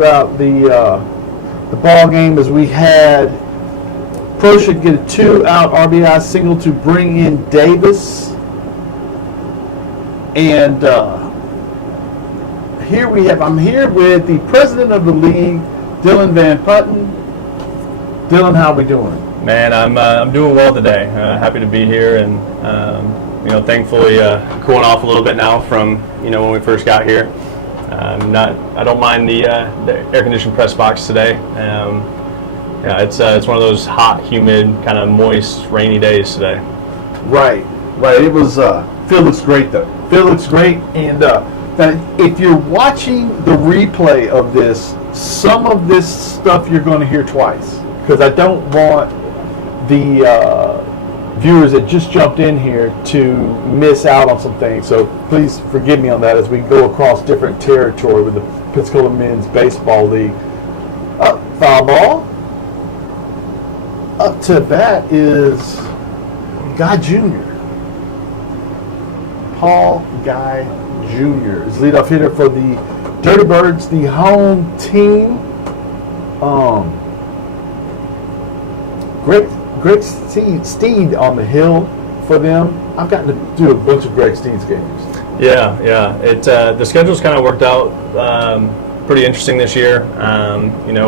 Throughout the ball game as we had Pro should get a 2-out RBI single to bring in Davis, and I'm here with the president of the league, Dylan Van Putten. Dylan, how are we doing? Man, I'm doing well today. Happy to be here, and thankfully cooling off a little bit now from when we first got here. I don't mind the air-conditioned press box today. It's one of those hot, humid, kind of moist, rainy days today. Right. It was. Field looks great though. Field looks great, and if you're watching the replay of this, some of this stuff you're going to hear twice because I don't want the viewers that just jumped in here to miss out on some things. So please forgive me on that as we go across different territory with the Pensacola Men's Baseball League. Foul ball. Up to bat is Guy Jr. Paul Guy Jr. is leadoff hitter for the Dirty Birds, the home team. Greg Steed on the hill for them. I've gotten to do a bunch of Greg Steed's games. Yeah. The schedule's kind of worked out pretty interesting this year.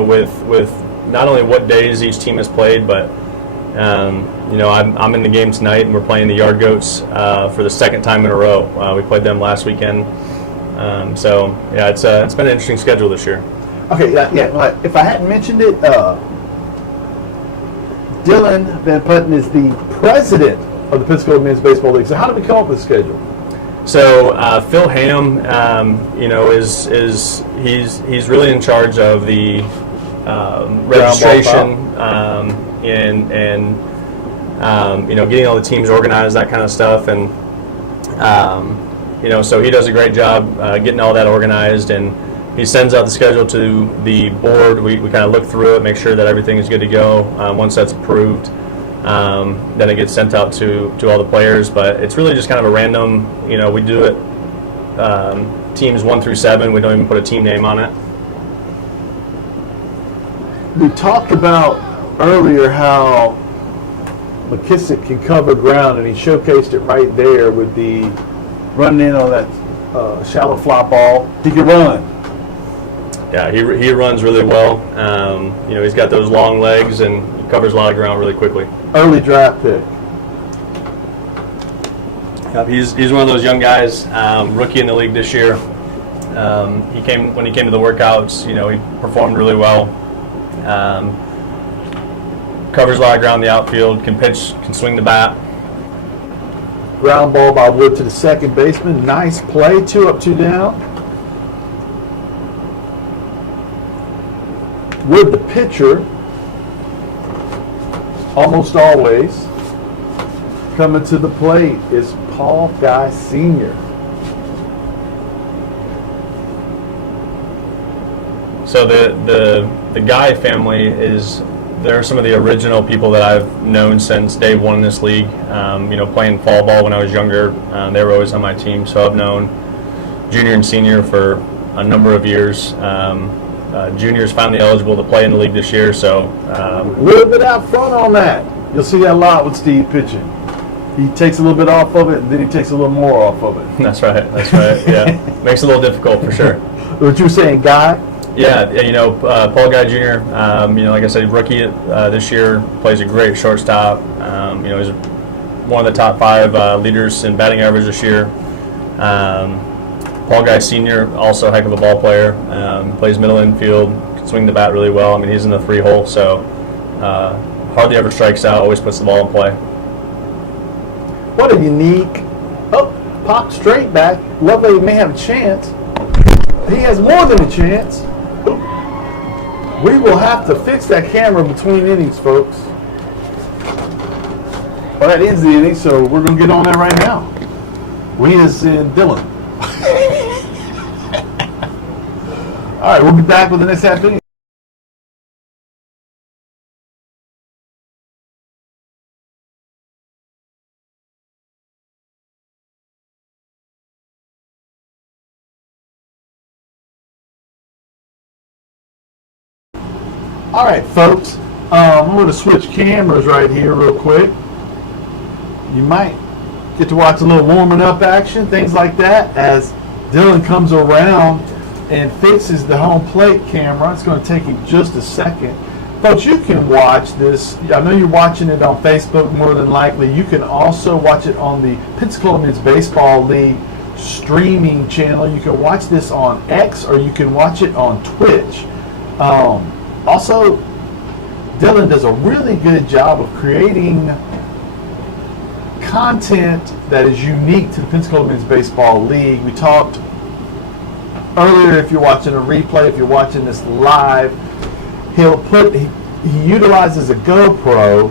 With not only what days each team has played, but I'm in the game tonight, and we're playing the Yard Goats for the second time in a row. We played them last weekend, it's been an interesting schedule this year. Okay, yeah. If I hadn't mentioned it, Dylan Van Putten is the president of the Pensacola Men's Baseball League. So how did we come up with the schedule? So Phil Ham, he's really in charge of the registration and getting all the teams organized, that kind of stuff, and so he does a great job getting all that organized, and he sends out the schedule to the board. We kind of look through it, make sure that everything is good to go. Once that's approved, then it gets sent out to all the players. But it's really just kind of a random, we do it teams 1 through 7. We don't even put a team name on it. We talked about earlier how McKissick can cover ground, and he showcased it right there with the running in on that shallow fly ball. He can run. Yeah, he runs really well. He's got those long legs, and he covers a lot of ground really quickly. Early draft pick. Yep, he's one of those young guys, rookie in the league this year. When he came to the workouts, he performed really well. Covers a lot of ground in the outfield, can pitch, can swing the bat. Ground ball by Wood to the second baseman. Nice play, 2 up, 2 down. Wood, the pitcher, almost always coming to the plate is Paul Guy Sr. So the Guy family they're some of the original people that I've known since day one in this league. Playing fall ball when I was younger, they were always on my team. So I've known junior and senior for a number of years. Junior's finally eligible to play in the league this year, so a little bit out front on that. You'll see that a lot with Steve pitching. He takes a little bit off of it, and then he takes a little more off of it. That's right. Yeah, makes it a little difficult for sure. What you were saying, Guy? Yeah, Paul Guy Jr. Like I said, rookie this year, plays a great shortstop. He's one of the top 5 leaders in batting average this year. Paul Guy Sr., also a heck of a ball player. Plays middle infield, can swing the bat really well. He's in the 3-hole, so hardly ever strikes out, always puts the ball in play. What a unique, pop straight back. Lovelady may have a chance. He has more than a chance. We will have to fix that camera between innings, folks. Well, that ends the inning, so we're going to get on that right now. We is in Dylan. All right, we'll be back with the next half inning. All right, folks. I'm going to switch cameras right here real quick. You might get to watch a little warming up action, things like that, as Dylan comes around and fixes the home plate camera. It's going to take him just a second. Folks, you can watch this. I know you're watching it on Facebook more than likely. You can also watch it on the Pensacola Men's Baseball League streaming channel. You can watch this on X, or you can watch it on Twitch. Also, Dylan does a really good job of creating content that is unique to the Pensacola Men's Baseball League. We talked earlier, if you're watching a replay, if you're watching this live, he utilizes a GoPro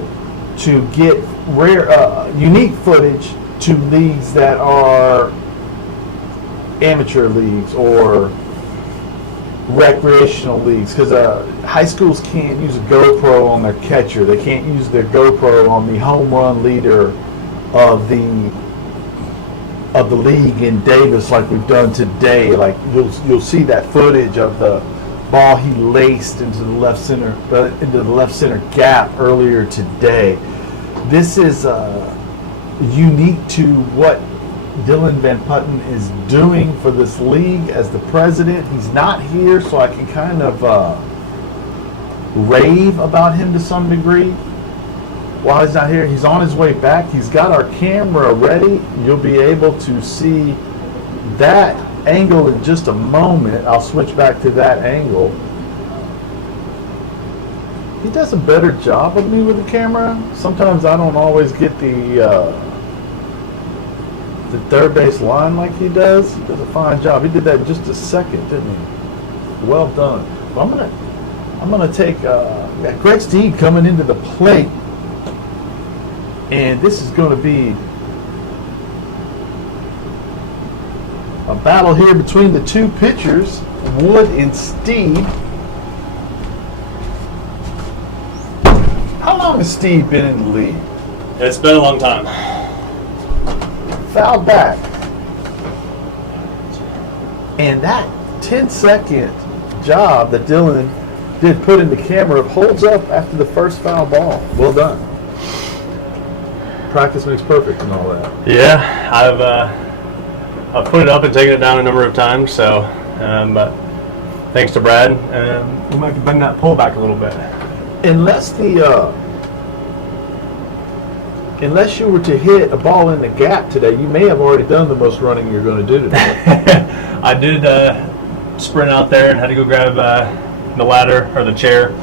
to get rare, unique footage to leagues that are amateur leagues or recreational leagues, because high schools can't use a GoPro on their catcher. They can't use their GoPro on the home run leader of the league in Davis, like we've done today. Like you'll see that footage of the ball he laced into the left center gap earlier today. This is unique to what Dylan Van Putten is doing for this league as the president. He's not here, so I can kind of rave about him to some degree. While he's not here, he's on his way back. He's got our camera ready. You'll be able to see that angle in just a moment. I'll switch back to that angle. He does a better job of me with the camera. Sometimes I don't always get the third base line like he does. He does a fine job. He did that in just a second, didn't he? Well done. Well, I'm gonna take Greg Steed coming into the plate, and this is going to be a battle here between the two pitchers, Wood and Steed. How long has Steed been in the league? It's been a long time. Foul back. And that 10-second job that Dylan did put in the camera holds up after the first foul ball. Well done. Practice makes perfect and all that. Yeah, I've put it up and taken it down a number of times. So, but thanks to Brad, we might bend that pull back a little bit. Unless you were to hit a ball in the gap today, you may have already done the most running you're going to do today. I did sprint out there and had to go grab the ladder or the chair,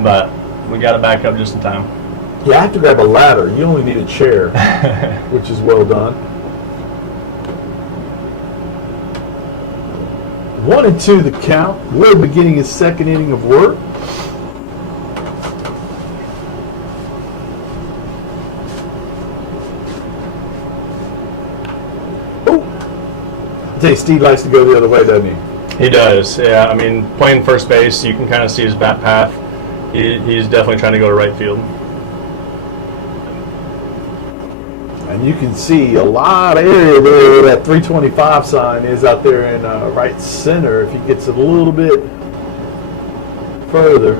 but we got it back up just in time. You have to grab a ladder. You only need a chair, which is well done. 1-2 the count. We're beginning his second inning of work. Steve likes to go the other way, doesn't he? He does, yeah. I mean, playing first base, you can kind of see his bat path. He's definitely trying to go to right field. And you can see a lot of area there where that 325 sign is out there in right center. If he gets a little bit further.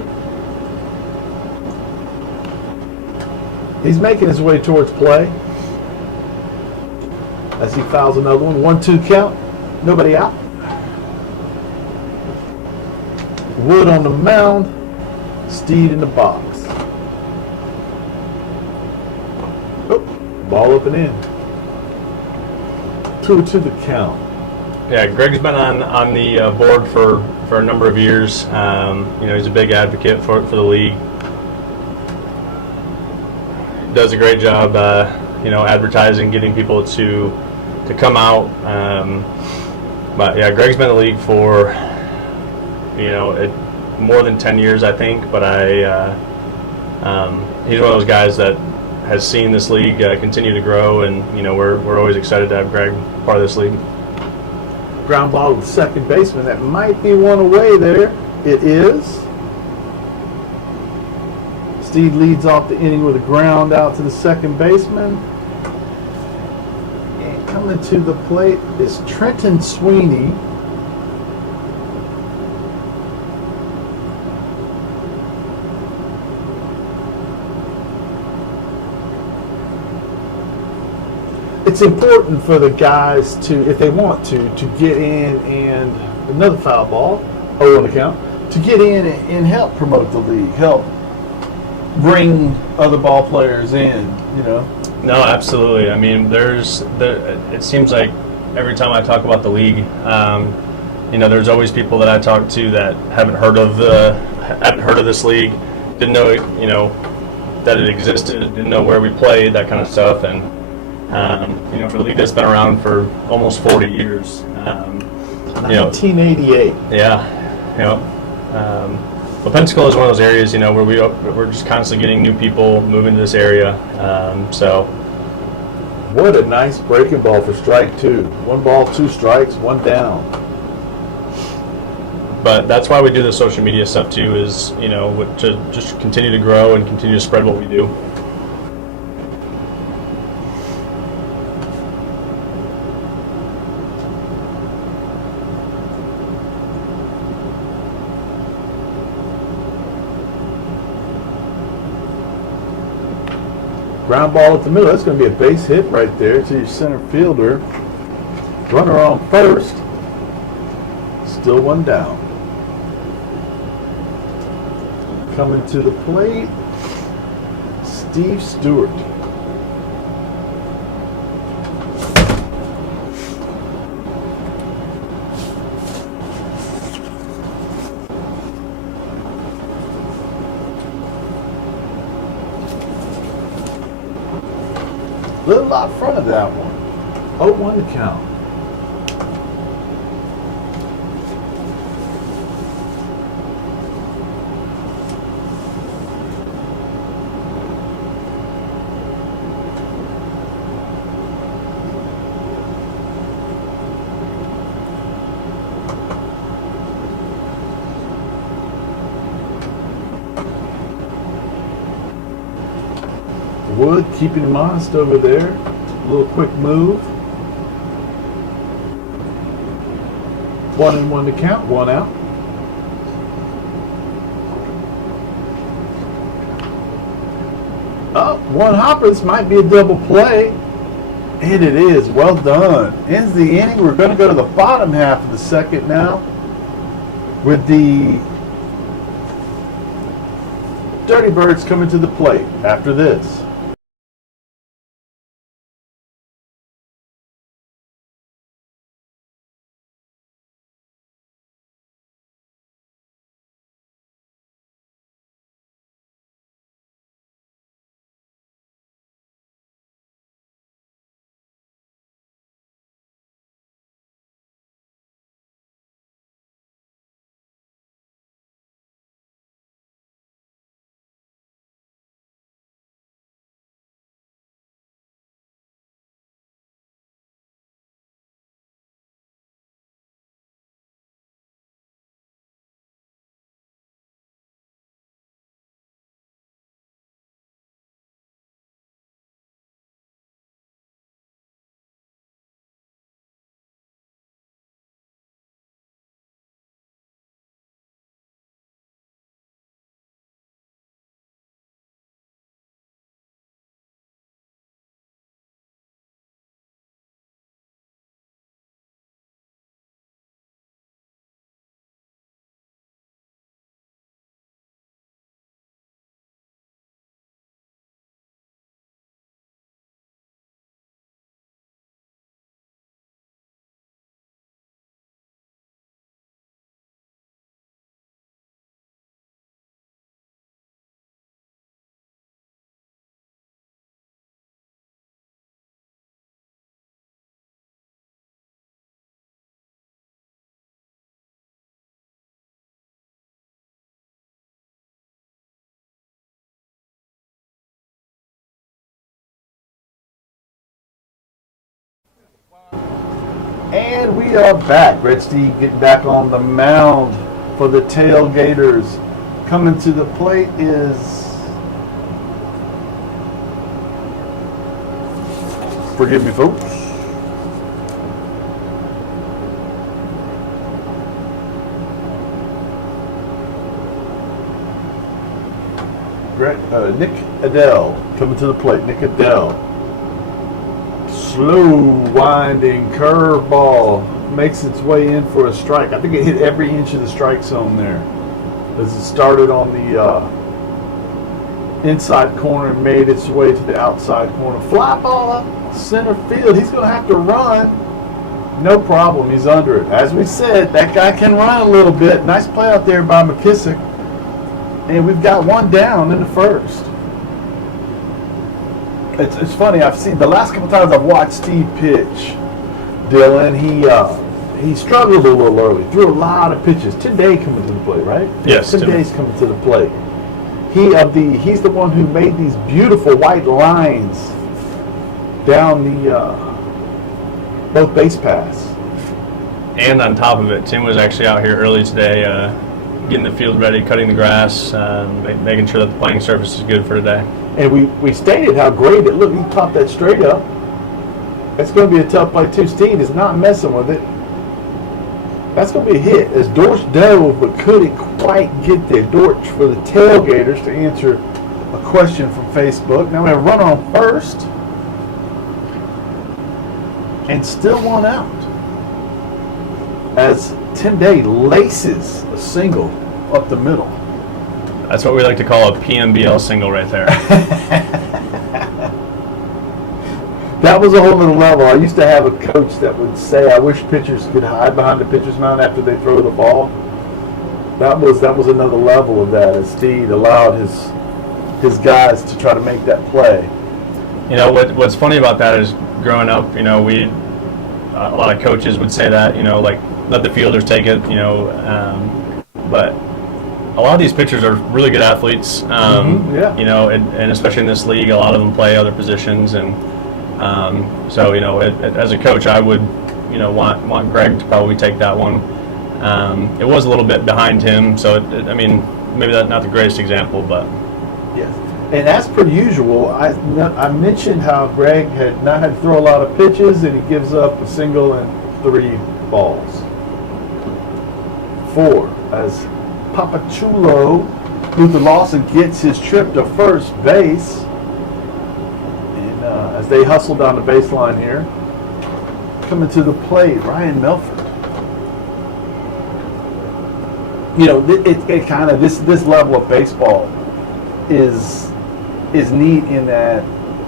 He's making his way towards play as he fouls another one. 1-2 count. Nobody out. Wood on the mound. Steed in the box. Oh, ball up and in. 2-2 the count. Yeah, Greg's been on the board for a number of years. He's a big advocate for the league. Does a great job, advertising, getting people to come out. But yeah, Greg's been in the league for, more than 10 years, I think. But he's one of those guys that has seen this league continue to grow, and we're always excited to have Greg part of this league. Ground ball to the second baseman. That might be one away there. It is. Steed leads off the inning with a ground out to the second baseman. And coming to the plate is Trenton Sweeney. it's important for the guys to, if they want to get in and another foul ball, 0 on the count, to get in and help promote the league, help bring other ball players in, you know. No, absolutely. I mean, it seems like every time I talk about the league, you know, there's always people that I talk to that haven't heard of this league, didn't know, you know, that it existed, didn't know where we played, that kind of stuff. And you know, for a league that's been around for almost 40 years, you know, 1988. yeah, you know. Well, Pensacola is one of those areas, you know, where we're just constantly getting new people moving to this area. So, what a nice breaking ball for strike 2. 1 ball, 2 strikes, 1 down. but that's why we do the social media stuff too. Is, you know, to just continue to grow and continue to spread what we do. Ground ball at the middle. That's going to be a base hit right there to your center fielder. Runner on first. Still 1 down. Coming to the plate, Steve Stewart. A little out front of that one. 0-1 to count. Wood keeping him honest over there. A little quick move. 1-1 to count. 1 out. Oh, 1 hopper. This might be a double play. And it is. Well done. Ends the inning. We're going to go to the bottom half of the second now with the Dirty Birds coming to the plate after this. And we are back. Red Steve getting back on the mound for the Tailgaters. Coming to the plate is, forgive me folks, Nick Adele. Coming to the plate, Nick Adele. slow winding curveball makes its way in for a strike. I think it hit every inch of the strike zone there as it started on the inside corner and made its way to the outside corner. Fly ball up center field. He's going to have to run. No problem. He's under it. As we said, that guy can run a little bit. Nice play out there by McKissick. And we've got one down in the first. It's funny. I've seen the last couple times I've watched Steve pitch. Dylan, he struggled a little early. Threw a lot of pitches. Today coming to the plate, right? Yes. Today's coming to the plate. He's the one who made these beautiful white lines down the both base paths. And on top of it, Tim was actually out here early today, getting the field ready, cutting the grass, making sure that the playing surface is good for today. And we stated how great it looked. He popped that straight up. That's going to be a tough play too. Steve is not messing with it. That's going to be a hit as Dortch dove, but couldn't quite get there. Dortch for the Tailgaters to answer a question from Facebook. Now we have a run on first. And still one out. As Tim Day laces a single up the middle. That's what we like to call a PMBL single right there. That was a whole other level. I used to have a coach that would say, I wish pitchers could hide behind the pitcher's mound after they throw the ball. That was another level of that, as Steve allowed his guys to try to make that play. You know, what's funny about that is growing up, you know, a lot of coaches would say that, you know, like, let the fielders take it, you know, but a lot of these pitchers are really good athletes, yeah. You know, and especially in this league, a lot of them play other positions, and so, you know, as a coach, I would, you know, want Greg to probably take that one. It was a little bit behind him, so I mean, maybe that's not the greatest example, but yes. And as per usual, I mentioned how Greg had not had to throw a lot of pitches, and he gives up a single and 3 balls. 4 as Papachulo, Luther Lawson gets his trip to first base. And as they hustle down the baseline here, coming to the plate, Ryan Melford. You know, it kind of this level of baseball is neat in that,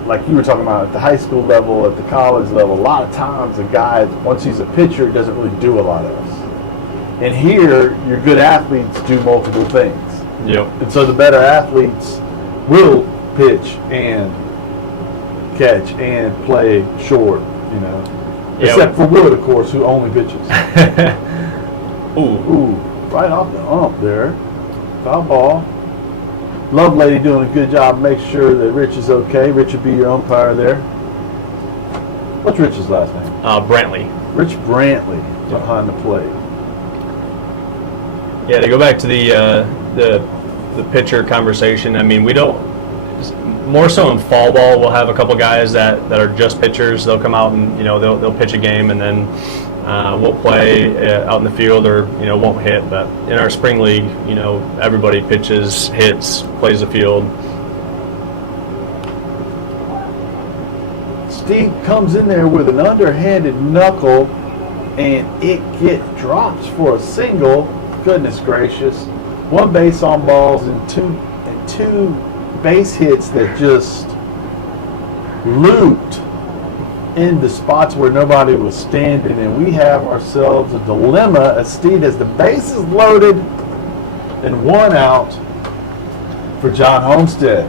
like you were talking about at the high school level, at the college level, a lot of times a guy, once he's a pitcher, doesn't really do a lot else. And here, your good athletes do multiple things. yep. And so the better athletes will pitch and catch and play short, you know. Yep. Except for Wood, of course, who only pitches. Ooh. Right off the ump there. Foul ball. Lovelady doing a good job making sure that Rich is okay. Rich would be your umpire there. What's Rich's last name? Brantley. Rich Brantley behind the plate. Yeah, to go back to the pitcher conversation, I mean, we don't, more so in fall ball, we'll have a couple guys that are just pitchers. They'll come out and, you know, they'll pitch a game, and then we'll play out in the field, or, you know, won't hit. But in our spring league, you know, everybody pitches, hits, plays the field. Steve comes in there with an underhanded knuckle, and it drops for a single. Goodness gracious. 1 base on balls and two base hits that just looped into spots where nobody was standing, and we have ourselves a dilemma as Steve has the bases loaded and 1 out for John Homestead.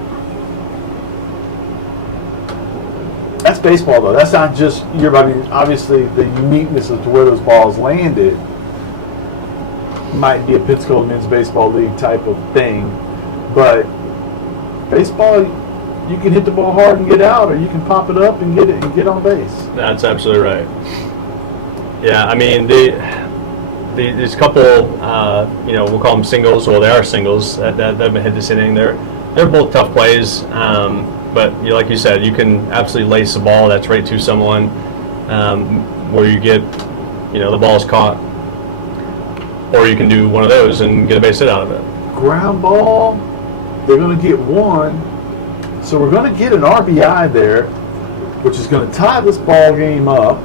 That's baseball, though. That's not just obviously the uniqueness of to where those balls landed might be a Pensacola Men's Baseball League type of thing, but baseball, you can hit the ball hard and get out, or you can pop it up and get on base. That's absolutely right. Yeah, I mean, these couple, you know, we'll call them singles. Well, they are singles that have been hit this inning. They're both tough plays, but you know, like you said, you can absolutely lace a ball that's right to someone, where you get, you know, the ball is caught, or you can do one of those and get a base hit out of it. Ground ball, they're going to get 1, so we're going to get an RBI there. which is going to tie this ball game up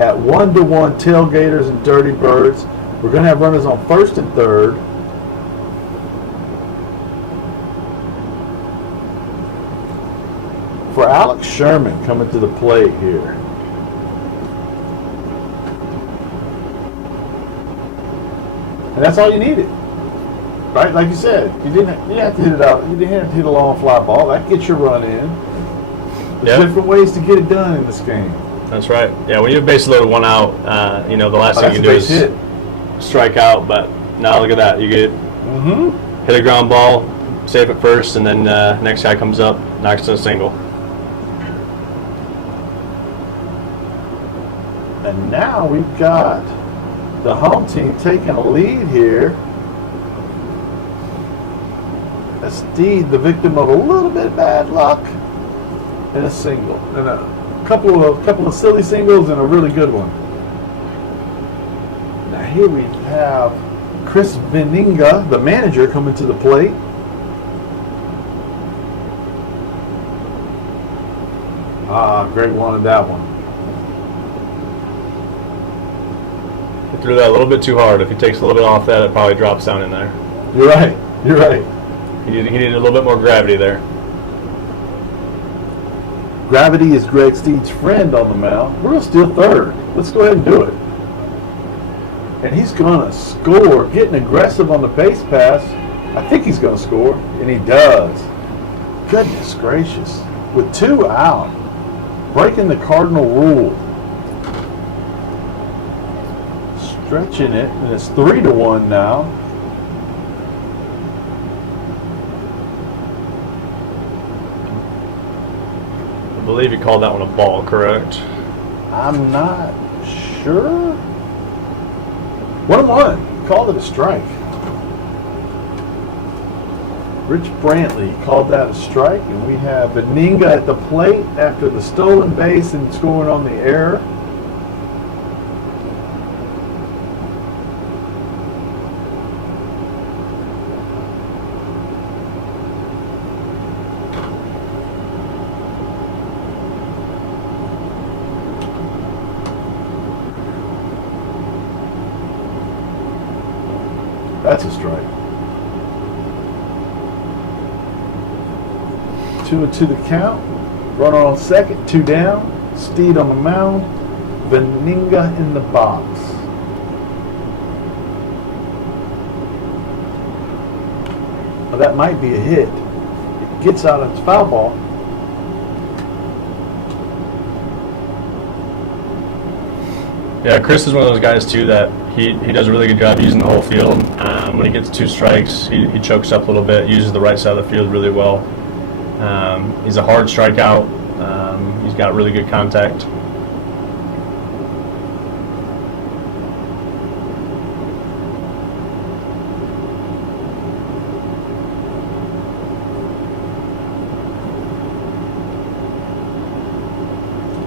at 1-1 Tailgaters and Dirty Birds. We're going to have runners on first and third. For Alex Sherman coming to the plate here. And that's all you needed. Right? Like you said, you didn't have to hit it out. You didn't have to hit a long fly ball. That gets your run in. There's different ways to get it done in this game. That's right. Yeah, when you have base loaded one out, the last thing you can do is hit. Strike out. But now look at that. You get hit a ground ball, save it first, and then next guy comes up, knocks to a single. And now we've got the home team taking a lead here. Steed, the victim of a little bit of bad luck, and a single, and a couple of silly singles, and a really good one. Now here we have Chris Veninga, the manager, coming to the plate. Greg wanted that one. He threw that a little bit too hard. If he takes a little bit off that, it probably drops down in there. You're right. You're right. He needed a little bit more gravity there. Gravity is Greg Steed's friend on the mound. We're going to steal third. Let's go ahead and do it. And he's going to score, getting aggressive on the base pass. I think he's going to score, and he does. Goodness gracious. With 2 out, breaking the Cardinal rule. Stretching it, and it's 3-1 now. I believe you called that one a ball, correct? I'm not sure. 1-1. Called it a strike. Rich Brantley called that a strike, and we have Veninga at the plate after the stolen base and scoring on the error. That's a strike. 2-2 the count. Runner on second, 2 down. Steed on the mound. Veninga in the box. Well, that might be a hit. It gets out of its foul ball. Yeah, Chris is one of those guys too that he does a really good job using the whole field. When he gets 2 strikes, he chokes up a little bit, uses the right side of the field really well. He's a hard strikeout. He's got really good contact.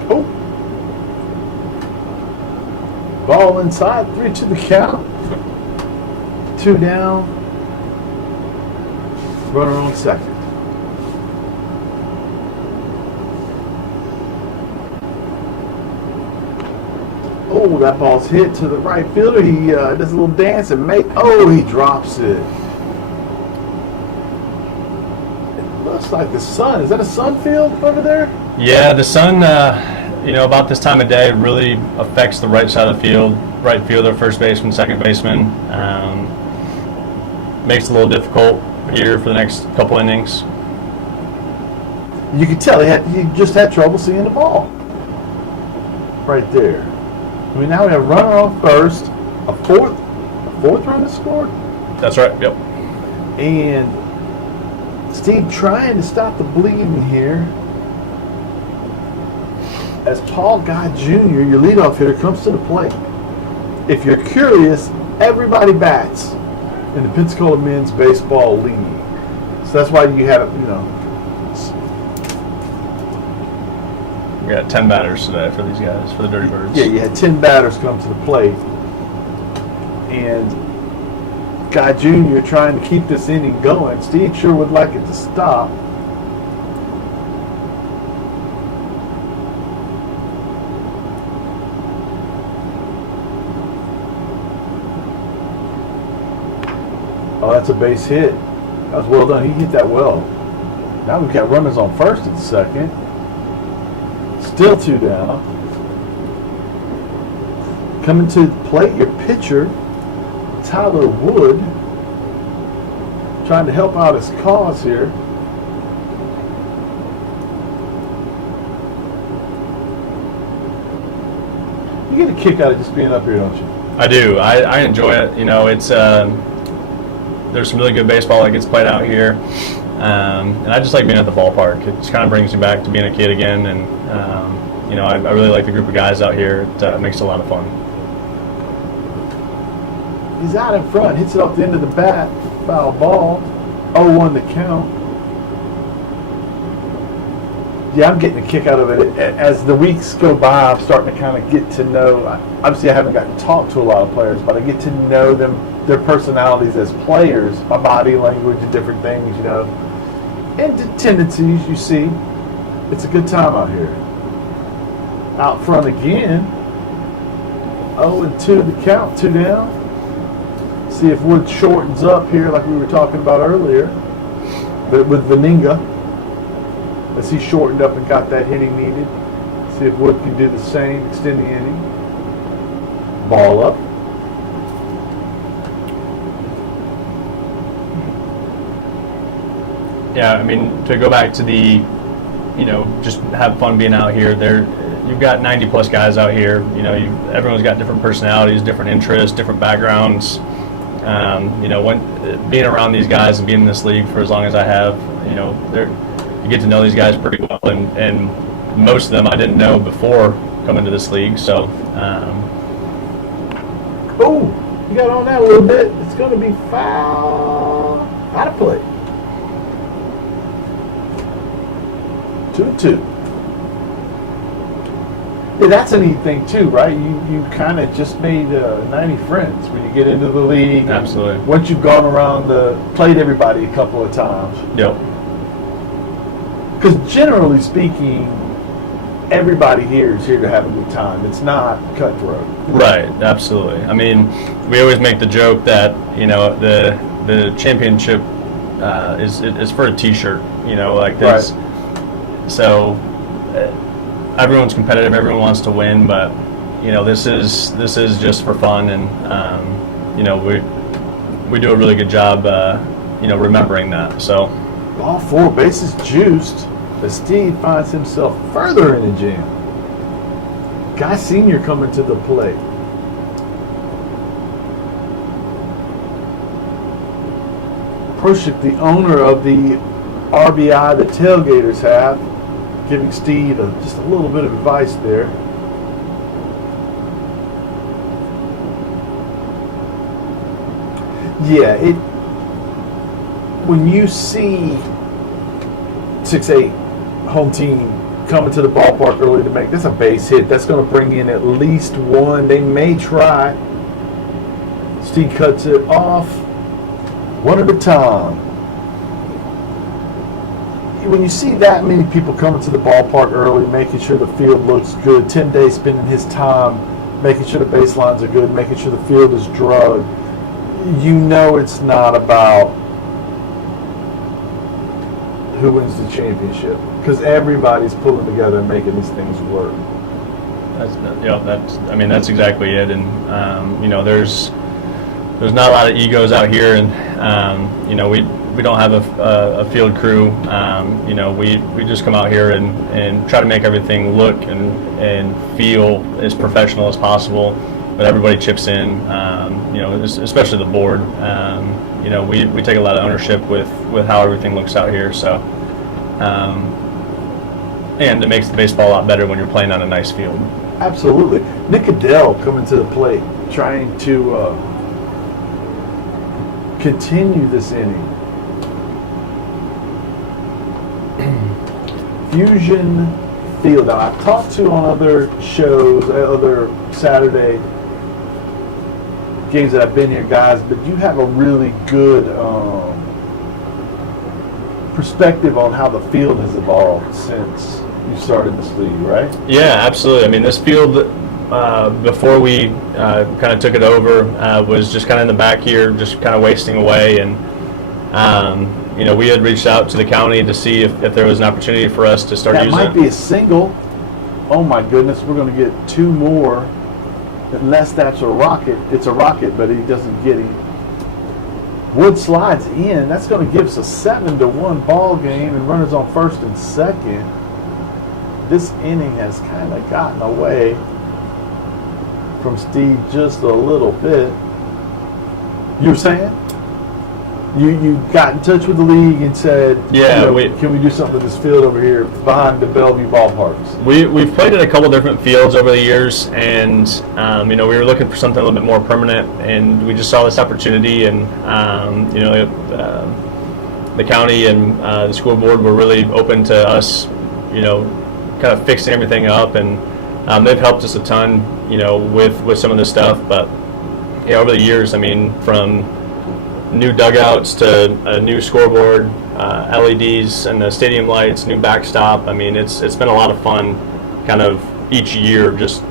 Oh. Ball inside, 3-2 the count. 2 down. Runner on second. Oh, that ball's hit to the right fielder. He does a little dance and he drops it. It looks like the sun. Is that a sun field over there? Yeah, the sun, about this time of day really affects the right side of the field. Right fielder, first baseman, second baseman. Makes it a little difficult here for the next couple innings. You could tell he just had trouble seeing the ball. Right there. I mean, now we have runner on first, a fourth run is scored. That's right. Yep. And Steve trying to stop the bleeding here. As Paul Guy Jr., your leadoff hitter, comes to the plate. If you're curious, everybody bats in the Pensacola Men's Baseball League. So that's why you have, We got 10 batters today for these guys, for the Dirty Birds. Yeah, you had 10 batters come to the plate. And Guy Jr. trying to keep this inning going. Steve sure would like it to stop. Oh, that's a base hit. That was well done. He hit that well. Now we've got runners on first and second. Still 2 down. Coming to the plate, your pitcher, Tyler Wood, trying to help out his cause here. You get a kick out of just being up here, don't you? I do. I enjoy it. You know, it's there's some really good baseball that gets played out here, and I just like being at the ballpark. It just kind of brings me back to being a kid again, and you know, I really like the group of guys out here. It makes it a lot of fun. He's out in front, hits it off the end of the bat, foul ball, 0-1 to count. Yeah, I'm getting a kick out of it. As the weeks go by, I'm starting to kind of get to know, obviously I haven't gotten to talk to a lot of players, but I get to know them, their personalities as players, my body language and different things, you know, and the tendencies you see. It's a good time out here. Out front again, 0-2 the count, 2 down. See if Wood shortens up here like we were talking about earlier, but with Veninga. As he shortened up and got that hit he needed. See if Wood can do the same, extend the inning. Ball up. Yeah, I mean, to go back to the, you know, just have fun being out here. You've got 90 plus guys out here. You know, everyone's got different personalities, different interests, different backgrounds. You know, being around these guys and being in this league for as long as I have, you know, you get to know these guys pretty well, and most of them I didn't know before coming to this league. So, oh, you got on that a little bit. It's going to be foul. Out of play. 2-2. Yeah, that's a neat thing too, right? You kind of just made 90 friends when you get into the league. Absolutely. Once you've gone around played everybody a couple of times. Yep. Because generally speaking, everybody here is here to have a good time. It's not cutthroat. Right, absolutely. I mean, we always make the joke that, you know, the championship is for a T-shirt. You know, like this. Right. So everyone's competitive. Everyone wants to win, but you know, this is just for fun, and you know, we do a really good job, you know, remembering that. So. All 4 bases juiced as Steve finds himself further in the jam. Guy Sr. coming to the plate. Proshik, the owner of the RBI the Tailgaters have, giving Steve just a little bit of advice there. Yeah, when you see 6'8" home team coming to the ballpark early to make, that's a base hit. That's going to bring in at least 1. They may try. Steve cuts it off. 1 at a time. When you see that many people coming to the ballpark early, making sure the field looks good, 10 days spending his time making sure the baselines are good, making sure the field is drugged, you know it's not about who wins the championship, because everybody's pulling together and making these things work. I mean, that's exactly it. And you know, there's not a lot of egos out here, and you know, we don't have a field crew. You know, we just come out here and try to make everything look and feel as professional as possible. But everybody chips in. You know, especially the board. You know, we take a lot of ownership with how everything looks out here. So, and it makes the baseball a lot better when you're playing on a nice field. Absolutely. Nick Adele coming to the plate, trying to continue this inning. Fusion Field. Now, I've talked to on other shows, other Saturday games that I've been here, guys, but you have a really good perspective on how the field has evolved since you started this league, right? Yeah, absolutely. I mean, this field, before we kind of took it over was just kind of in the back here, just kind of wasting away. And we had reached out to the county to see if there was an opportunity for us to start That using might it. be a single. Oh my goodness, we're going to get 2 more. Unless that's a rocket. It's a rocket, but he doesn't get him. Wood slides in. That's going to give us a 7-1 ball game and runners on first and second. This inning has kind of gotten away from Steve just a little bit. You were saying? You got in touch with the league and said, Yeah, can we do something with this field over here behind the Bellevue ballparks? We've played at a couple different fields over the years, and we were looking for something a little bit more permanent, and we just saw this opportunity, and the county and the school board were really open to us, kind of fixing everything up, and they've helped us a ton, with some of this stuff. But over the years, from new dugouts to a new scoreboard, LEDs and the stadium lights, new backstop. It's been a lot of fun kind of each year just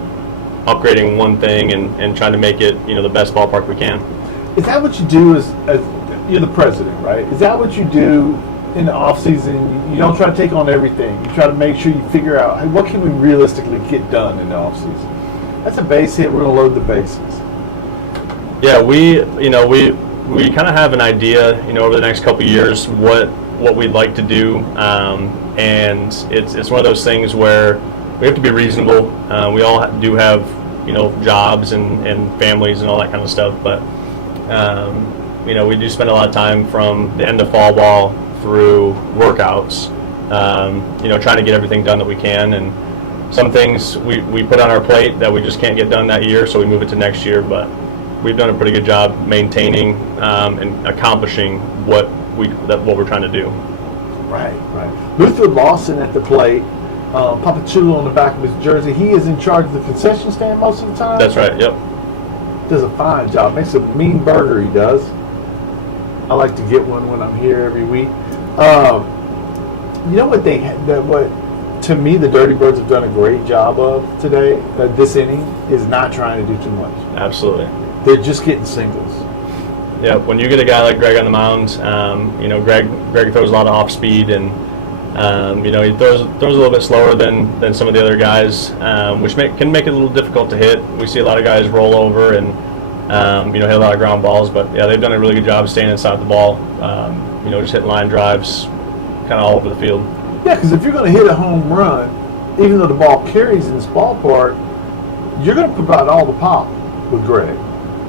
upgrading one thing and trying to make it, the best ballpark we can. Is that what you do as you're the president, right? Is that what you do in the off season? You don't try to take on everything. You try to make sure you figure out, hey, what can we realistically get done in the off season? That's a base hit. We're going to load the bases. Yeah, we kind of have an idea, over the next couple of years what we'd like to do, and it's one of those things where we have to be reasonable. We all do have, jobs and families and all that kind of stuff, but we do spend a lot of time from the end of fall ball through workouts, trying to get everything done that we can. And some things we put on our plate that we just can't get done that year, so we move it to next year. But we've done a pretty good job maintaining and accomplishing what we're trying to do. Right. Luther Lawson at the plate, Papachulo on the back of his jersey. He is in charge of the concession stand most of the time. That's right. Yep. Does a fine job. Makes a mean burger. He does. I like to get one when I'm here every week. What to me the Dirty Birds have done a great job of today. This inning is not trying to do too much. Absolutely. They're just getting singles. Yeah, when you get a guy like Greg on the mound, Greg throws a lot of off speed, and he throws a little bit slower than some of the other guys, which can make it a little difficult to hit. We see a lot of guys roll over and hit a lot of ground balls, but yeah, they've done a really good job staying inside the ball. Just hitting line drives, kind of all over the field. Yeah, because if you're going to hit a home run, even though the ball carries in this ballpark, you're going to provide all the pop with Greg.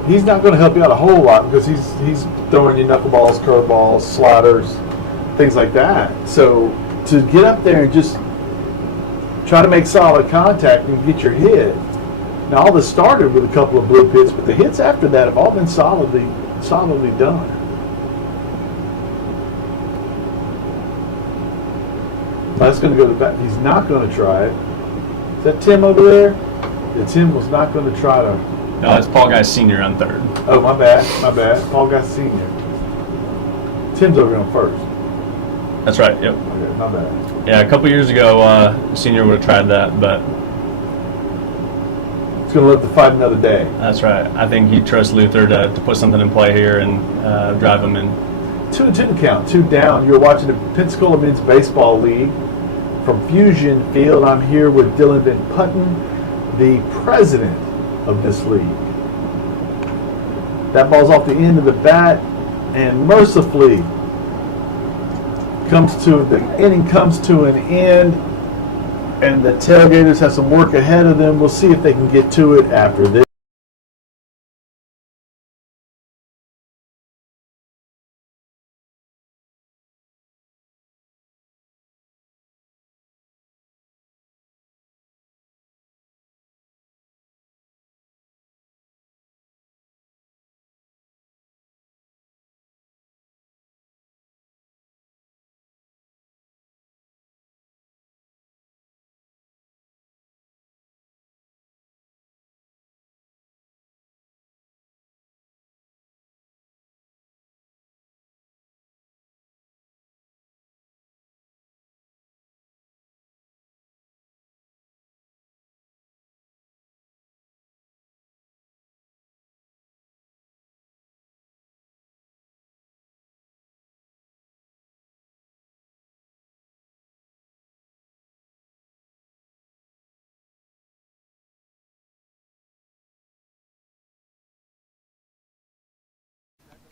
He's not going to help you out a whole lot because he's throwing you knuckleballs, curveballs, sliders, things like that. So to get up there and just try to make solid contact and get your hit. Now all this started with a couple of blue hits, but the hits after that have all been solidly done. That's going to go to the back. He's not going to try it. Is that Tim over there? Yeah, Tim was not going to try to. No, that's Paul Guy Sr. on third. Oh, my bad. Paul Guy Sr. Tim's over on first. That's right, yep. Okay, my bad. Yeah, a couple years ago, Senior would have tried that, but He's going to live to fight another day. that's right. I think he trusts Luther to put something in play here and drive him in. 2-2 count, 2 down. You're watching the Pensacola Men's Baseball League from Fusion Field. I'm here with Dylan Van Putten, the president of this league. That ball's off the end of the bat, and mercifully the inning comes to an end, and the Tailgaters have some work ahead of them. We'll see if they can get to it after this.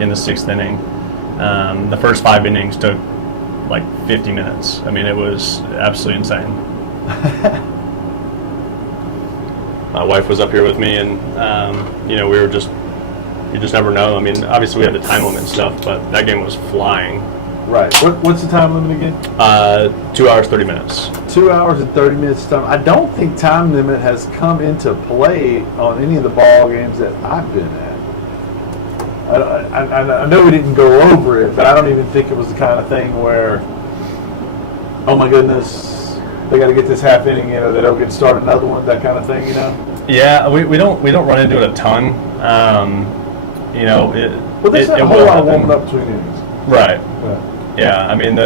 in the 6th inning. The first 5 innings took like 50 minutes. I mean, it was absolutely insane. My wife was up here with me, and we were just, you just never know. I mean, obviously we had the time limit and stuff, but that game was flying. Right. What's the time limit again? 2 hours, 30 minutes. 2 hours and 30 minutes time. I don't think time limit has come into play on any of the ball games that I've been at. I know we didn't go over it, but I don't even think it was the kind of thing where, oh my goodness, they got to get this half inning in, or they don't get to start another one, that kind of thing, Yeah, we don't run into it a ton. Well, there's not a whole lot of warming up between innings. Right. Yeah, I mean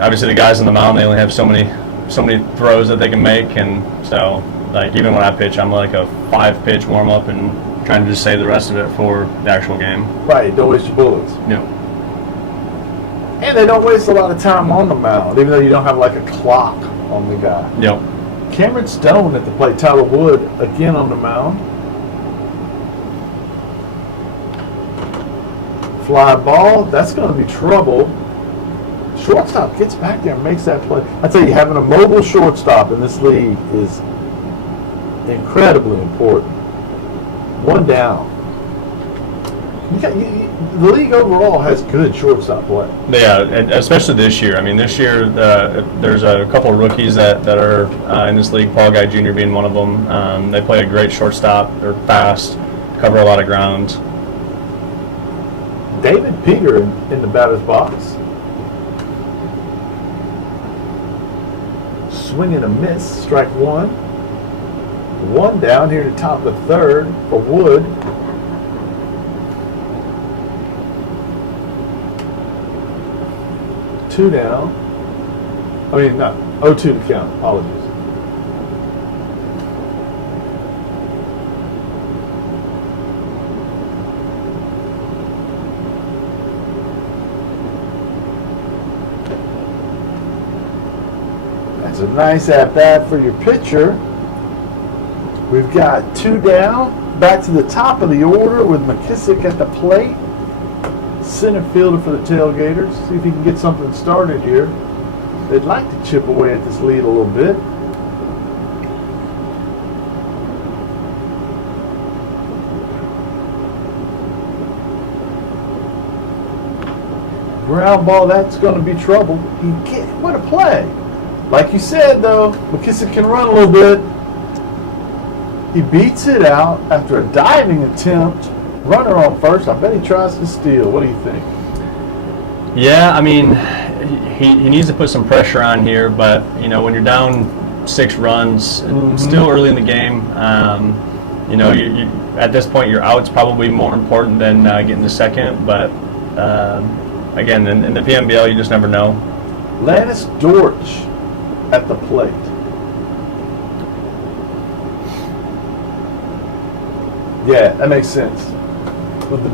obviously the guys on the mound, they only have so many throws that they can make, and so like even when I pitch, I'm like a 5-pitch warm up and trying to just save the rest of it for the actual game. Right, don't waste your bullets. Yeah. And they don't waste a lot of time on the mound, even though you don't have like a clock on the guy. Yep. Cameron Stone at the plate, Tyler Wood again on the mound. Fly ball, that's going to be trouble. Shortstop gets back there and makes that play. I tell you, having a mobile shortstop in this league is incredibly important. One down. The league overall has good shortstop play. Yeah, and especially this year. I mean, this year there's a couple of rookies that are in this league, Paul Guy Jr. being one of them. They play a great shortstop. They're fast, cover a lot of ground. David Peter in the batter's box. Swing and a miss, strike one. One down here to top the third for Wood. Two down. I mean, not 0-2 to count. Apologies. That's a nice at-bat for your pitcher. We've got 2 down. Back to the top of the order with McKissick at the plate. Center fielder for the Tailgaters. See if he can get something started here. They'd like to chip away at this lead a little bit. Ground ball, that's going to be trouble. What a play. Like you said, though, McKissick can run a little bit. He beats it out after a diving attempt. Runner on first. I bet he tries to steal. What do you think? Yeah, I mean, he needs to put some pressure on here, but, when you're down 6 runs, it's still early in the game. You at this point, your out's probably more important than getting the second, but, again, in the PMBL, you just never know. Lannis Dortch at the plate. Yeah, that makes sense. With the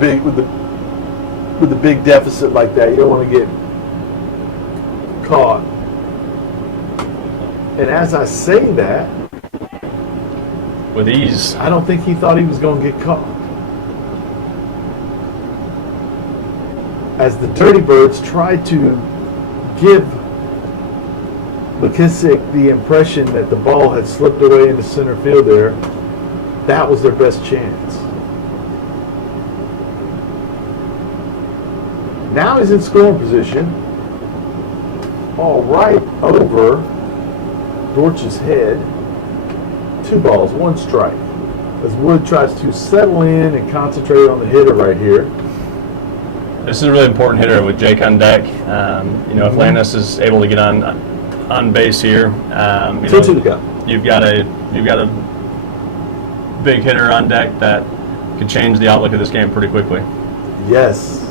big deficit like that, you don't want to get caught. And as I say that, with ease, I don't think he thought he was going to get caught. As the Dirty Birds tried to give McKissick the impression that the ball had slipped away into center field there, that was their best chance. Now he's in scoring position. Ball right over Dortch's head. 2 balls, 1 strike. As Wood tries to settle in and concentrate on the hitter right here. This is a really important hitter with Jake on deck. If Lannis is able to get on base here, 2-2 to go. You've got a big hitter on deck that could change the outlook of this game pretty quickly. Yes.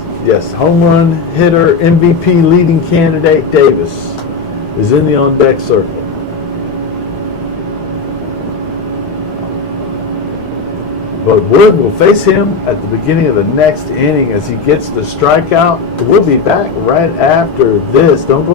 Home run hitter, MVP leading candidate Davis is in the on-deck circle. But Wood will face him at the beginning of the next inning as he gets the strikeout. We'll be back right after this. Don't go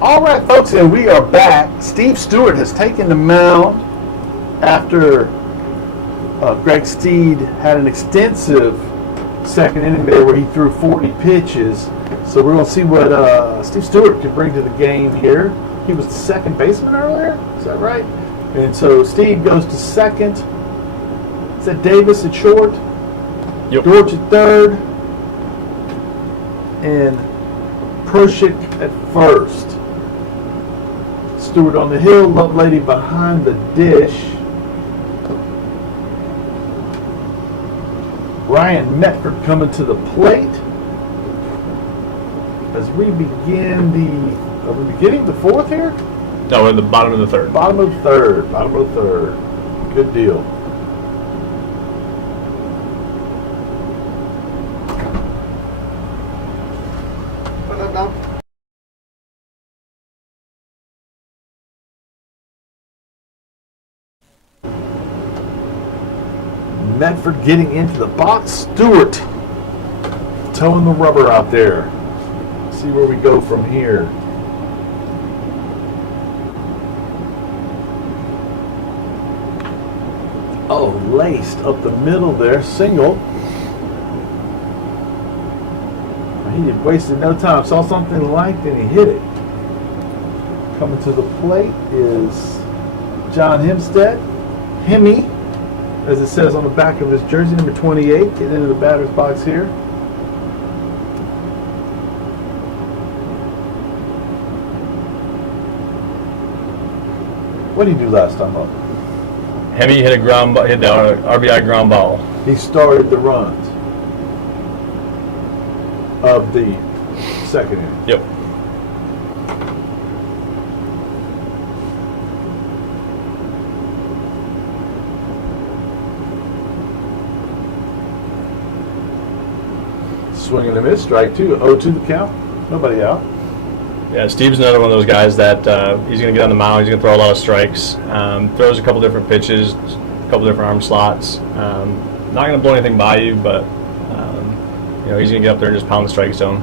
All right, folks, and we are back. Steve Stewart has taken the mound after Greg Steed had an extensive second inning there where he threw 40 pitches. So we're going to see what Steve Stewart can bring to the game here. He was the second baseman earlier, is that right? And so Steve goes to second. Is that Davis at short? Yep. George at third. And Proshik at first. Stewart on the hill, Lovelady behind the dish. Ryan Metford coming to the plate. As we begin are we beginning the fourth here? No, we're at the bottom of the third. Bottom of the third. Good deal. Medford getting into the box. Stewart towing the rubber out there. See where we go from here. Oh, laced up the middle there. Single. He wasted no time. Saw something liked and he hit it. Coming to the plate is John Hempstead. Hemi, as it says on the back of his jersey, number 28. Get into the batter's box here. What did he do last time up? Hemi hit the RBI ground ball. He started the runs of the second inning. Yep. Swing and a miss, strike two, 0-2 the count. Nobody out. Yeah, Steve's another one of those guys that he's going to get on the mound. He's going to throw a lot of strikes. Throws a couple different pitches, a couple different arm slots. Not going to blow anything by you, but he's going to get up there and just pound the strike zone.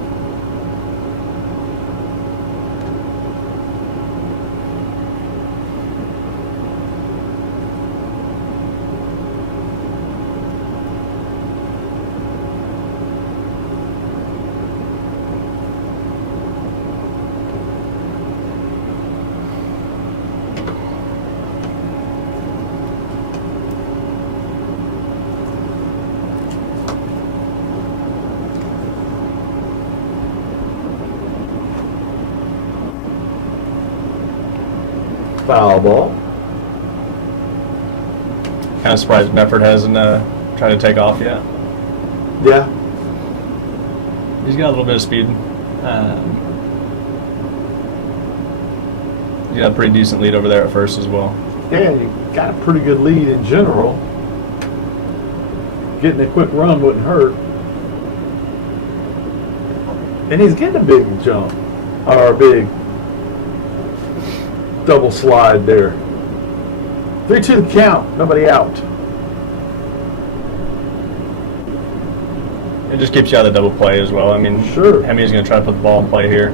Foul ball. Kind of surprised Medford hasn't tried to take off yet. Yeah. He's got a little bit of speed. He's got a pretty decent lead over there at first as well. Yeah, you got a pretty good lead in general. Getting a quick run wouldn't hurt. And he's getting a big jump. Or a big double slide there. 3-2 the count. Nobody out. It just keeps you out of the double play as well. I mean, sure. Hemi's going to try to put the ball in play here.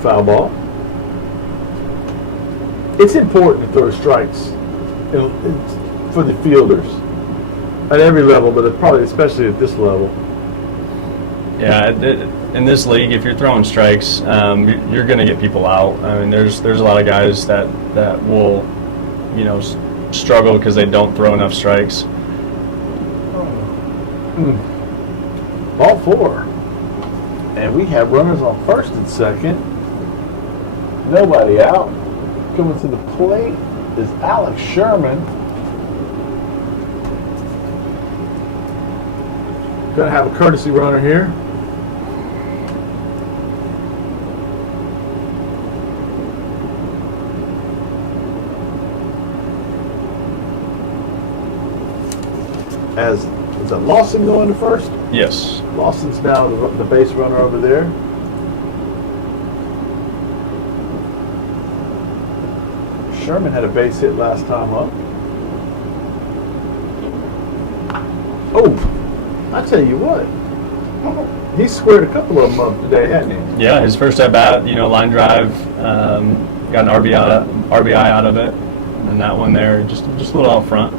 Foul ball. It's important to throw strikes, for the fielders at every level, but probably especially at this level. Yeah, in this league, if you're throwing strikes, you're going to get people out. I mean, there's a lot of guys that will, struggle because they don't throw enough strikes. Ball four. And we have runners on first and second. Nobody out. Coming to the plate is Alex Sherman. Going to have a courtesy runner here. Is that Lawson going to first? Yes. Lawson's now the base runner over there. Sherman had a base hit last time up. Oh, I tell you what. He squared a couple of them up today, hadn't he? Yeah, his first at bat, line drive, got an RBI out of it, and that one there, just a little out front.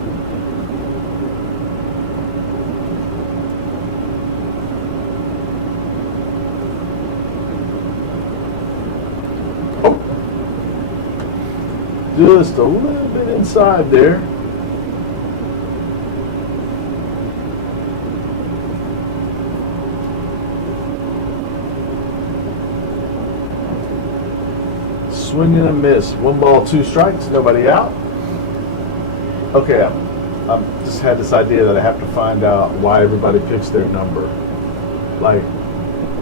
Just a little bit inside there. Swing and a miss. 1 ball, 2 strikes. Nobody out. Okay, I just had this idea that I have to find out why everybody picks their number. Like,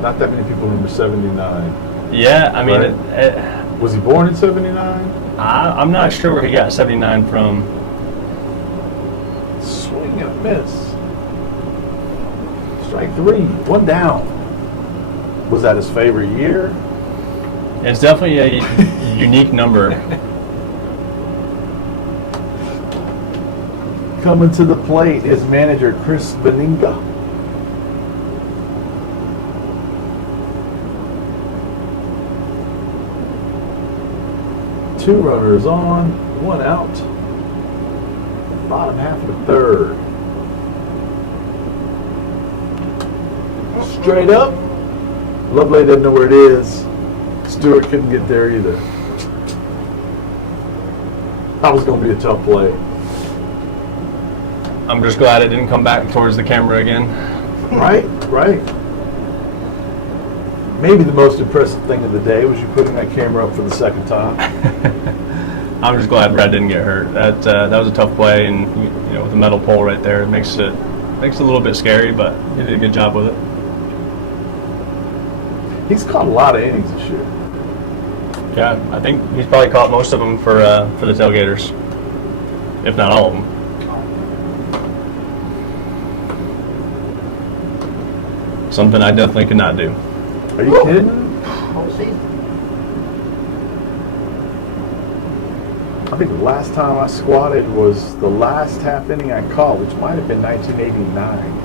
not that many people remember 79. Yeah, I mean, right? Was he born in 79? I'm not sure where he got 79 from. Swing and a miss. Strike 3. 1 down. Was that his favorite year? It's definitely a unique number. Coming to the plate is manager Chris Beninga. Two runners on, 1 out. Bottom half of the 3rd. Straight up. Lovelady doesn't know where it is. Stewart couldn't get there either. That was going to be a tough play. I'm just glad it didn't come back towards the camera again. Right. Maybe the most impressive thing of the day was you putting that camera up for the 2nd time. I'm just glad Brad didn't get hurt. That was a tough play, and with the metal pole right there, it makes it a little bit scary, but he did a good job with it. He's caught a lot of innings this year. Yeah, I think he's probably caught most of them for the Tailgaters, if not all of them. Something I definitely could not do. Are you kidding? I think the last time I squatted was the last half inning I caught, which might have been 1989.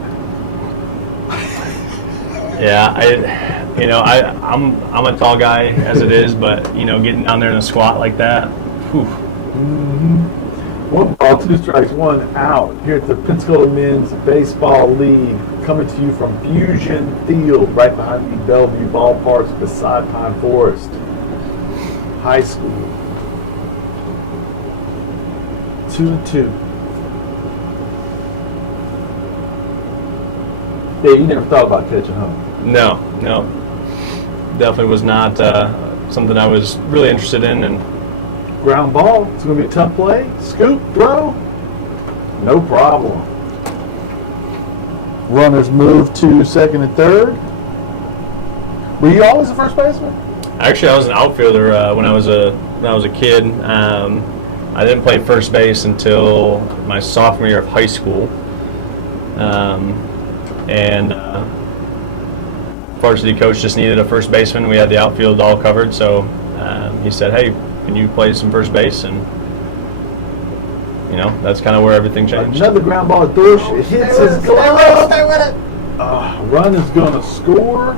Yeah, I'm a tall guy as it is, but getting down there in a squat like that, whew. Mm-hmm. 1 ball, 2 strikes, 1 out. Here at the Pensacola Men's Baseball League, coming to you from Fusion Field, right behind the Bellevue Ballparks, beside Pine Forest High School. 2-2. Yeah, you never thought about catching, huh? No, definitely was not something I was really interested in. And ground ball, it's going to be a tough play. Scoop, throw, no problem. Runners move to 2nd and 3rd. Were you always a first baseman? Actually, I was an outfielder when I was a kid. I didn't play first base until my sophomore year of high school, and varsity coach just needed a first baseman. We had the outfield all covered, so he said, "Hey, can you play some first base?" And that's kind of where everything changed. Another ground ball at Bush. It hits his glove. Stay with it. Run is going to score.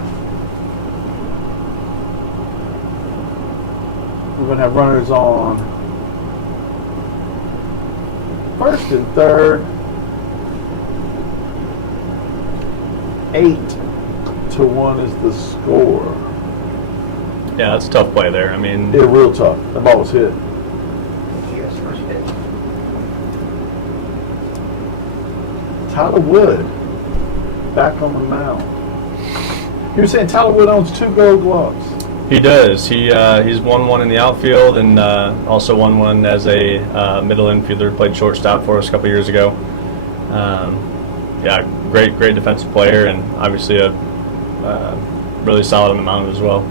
We're going to have runners on 1st and 3rd. 8-1 is the score. Yeah, that's a tough play there. I mean, yeah, real tough. The ball was hit. Tyler Wood back on the mound. You were saying Tyler Wood owns 2 Gold Gloves. He does. He's won 1 in the outfield and also won 1 as a middle infielder. Played shortstop for us a couple years ago. Yeah, great defensive player, and obviously a really solid on the mound as well.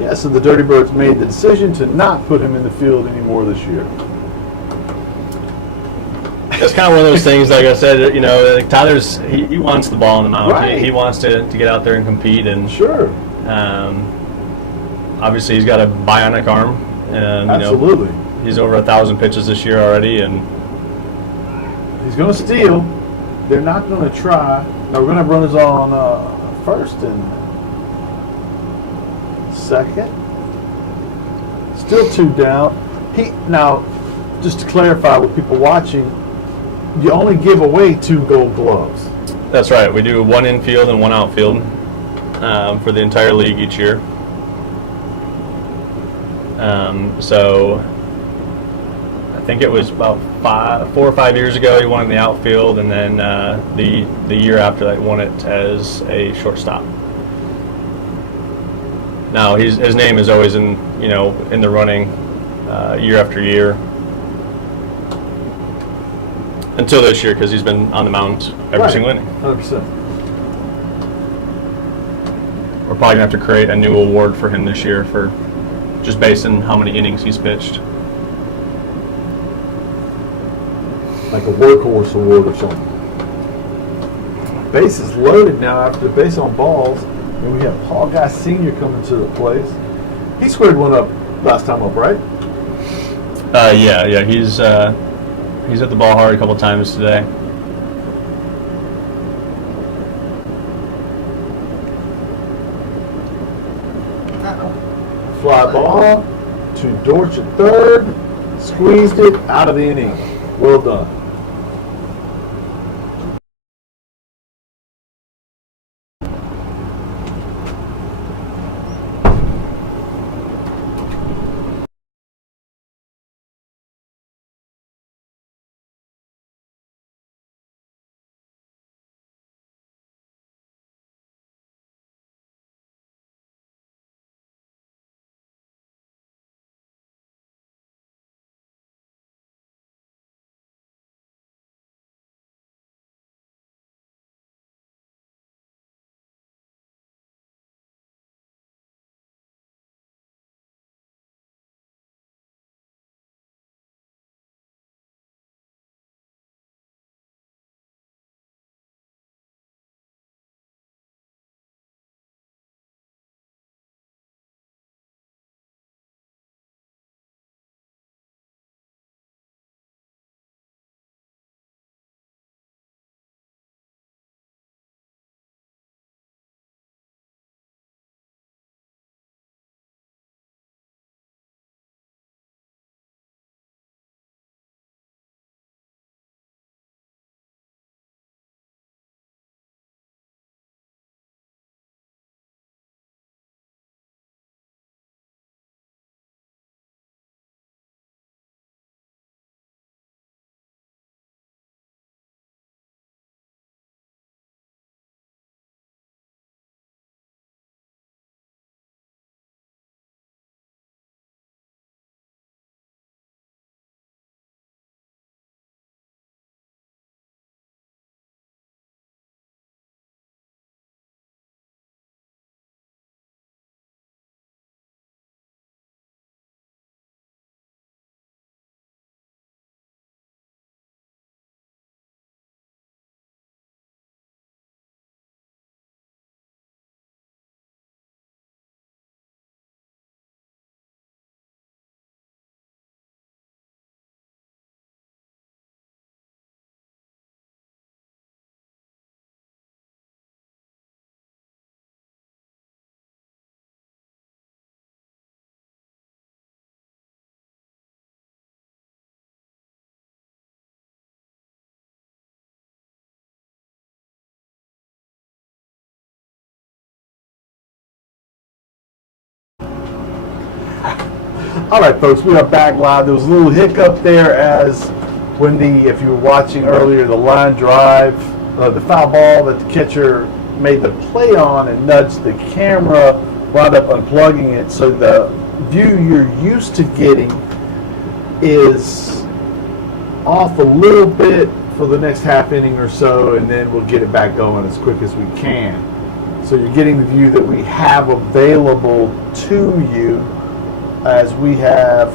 Yeah, so the Dirty Birds made the decision to not put him in the field anymore this year. It's kind of one of those things, like I said, like Tyler's, he wants the ball on the mound. Right. He wants to get out there and compete. And sure. Obviously, he's got a bionic arm. And, absolutely. He's over 1,000 pitches this year already. And he's going to steal. They're not going to try. Now, we're going to have runners on 1st and second. Still 2 down. Now, just to clarify with people watching, you only give away 2 Gold Gloves. That's right. We do 1 infield and 1 outfield for the entire league each year. So I think it was about 4 or 5 years ago he won in the outfield, and then the year after that he won it as a shortstop. Now his name is always in the running year after year until this year, because he's been on the mound every single inning. 100%. We're probably gonna have to create a new award for him this year for just based on how many innings he's pitched. Like a workhorse award or something. Base is loaded now after the base on balls, and we have Paul Guy Sr. coming to the place. He squared one up last time up, right? Yeah, he's hit the ball hard a couple times today. Fly ball to Dortch at third, squeezed it out of the inning. Well done. All right, folks, we are back live. There was a little hiccup there as when if you were watching earlier, the line drive, the foul ball that the catcher made the play on and nudged the camera, wound up unplugging it. So the view you're used to getting is off a little bit for the next half inning or so, and then we'll get it back going as quick as we can. So you're getting the view that we have available to you, as we have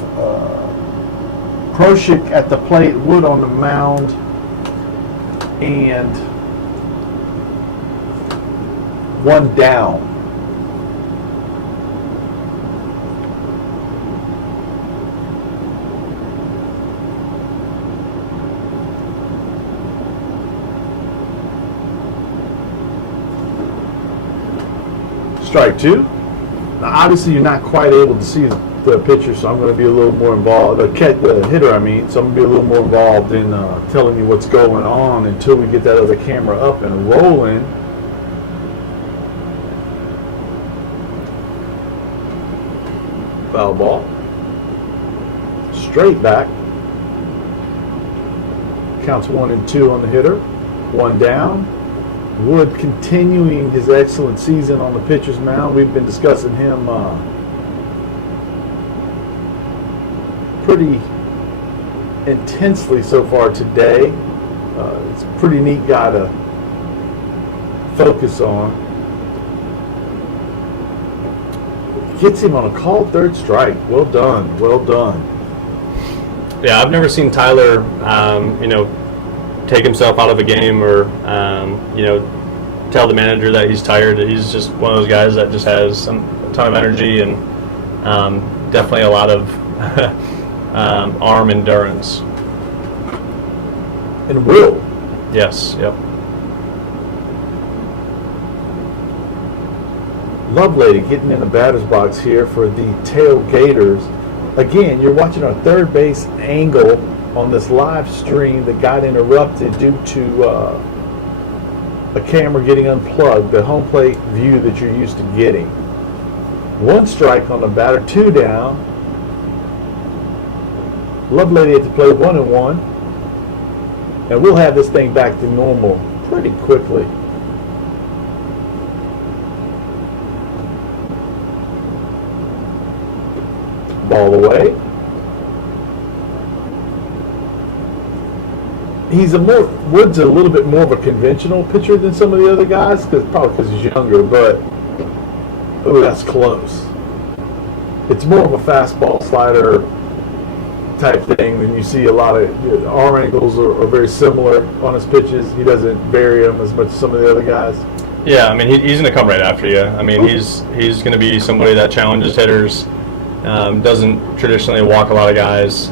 Proshik at the plate, Wood on the mound, and 1 down. Strike 2. Now, obviously, you're not quite able to see the pitcher, so I'm going to be a little more involved. The hitter, I mean, so I'm going to be a little more involved in telling you what's going on until we get that other camera up and rolling. Foul ball. Straight back. Counts 1 and 2 on the hitter. 1 down. Wood continuing his excellent season on the pitcher's mound. We've been discussing him pretty intensely so far today. It's a pretty neat guy to focus on. Gets him on a called third strike. Well done. Well done. Yeah, I've never seen Tyler, take himself out of a game or, tell the manager that he's tired. He's just one of those guys that just has a ton of energy and definitely a lot of arm endurance. And will. Yes, yep. Lovelady getting in the batter's box here for the Tailgaters. Again, you're watching our third base angle on this live stream that got interrupted due to a camera getting unplugged, the home plate view that you're used to getting. 1 strike on the batter, 2 down. Lovelady at the plate, 1 and 1. And we'll have this thing back to normal pretty quickly. Ball away. Wood's a little bit more of a conventional pitcher than some of the other guys, probably because he's younger, but that's close. It's more of a fastball slider type thing than you see a lot of. Arm angles are very similar on his pitches. He doesn't vary them as much as some of the other guys. Yeah, I mean, he's going to come right after you. I mean, he's going to be somebody that challenges hitters. Doesn't traditionally walk a lot of guys.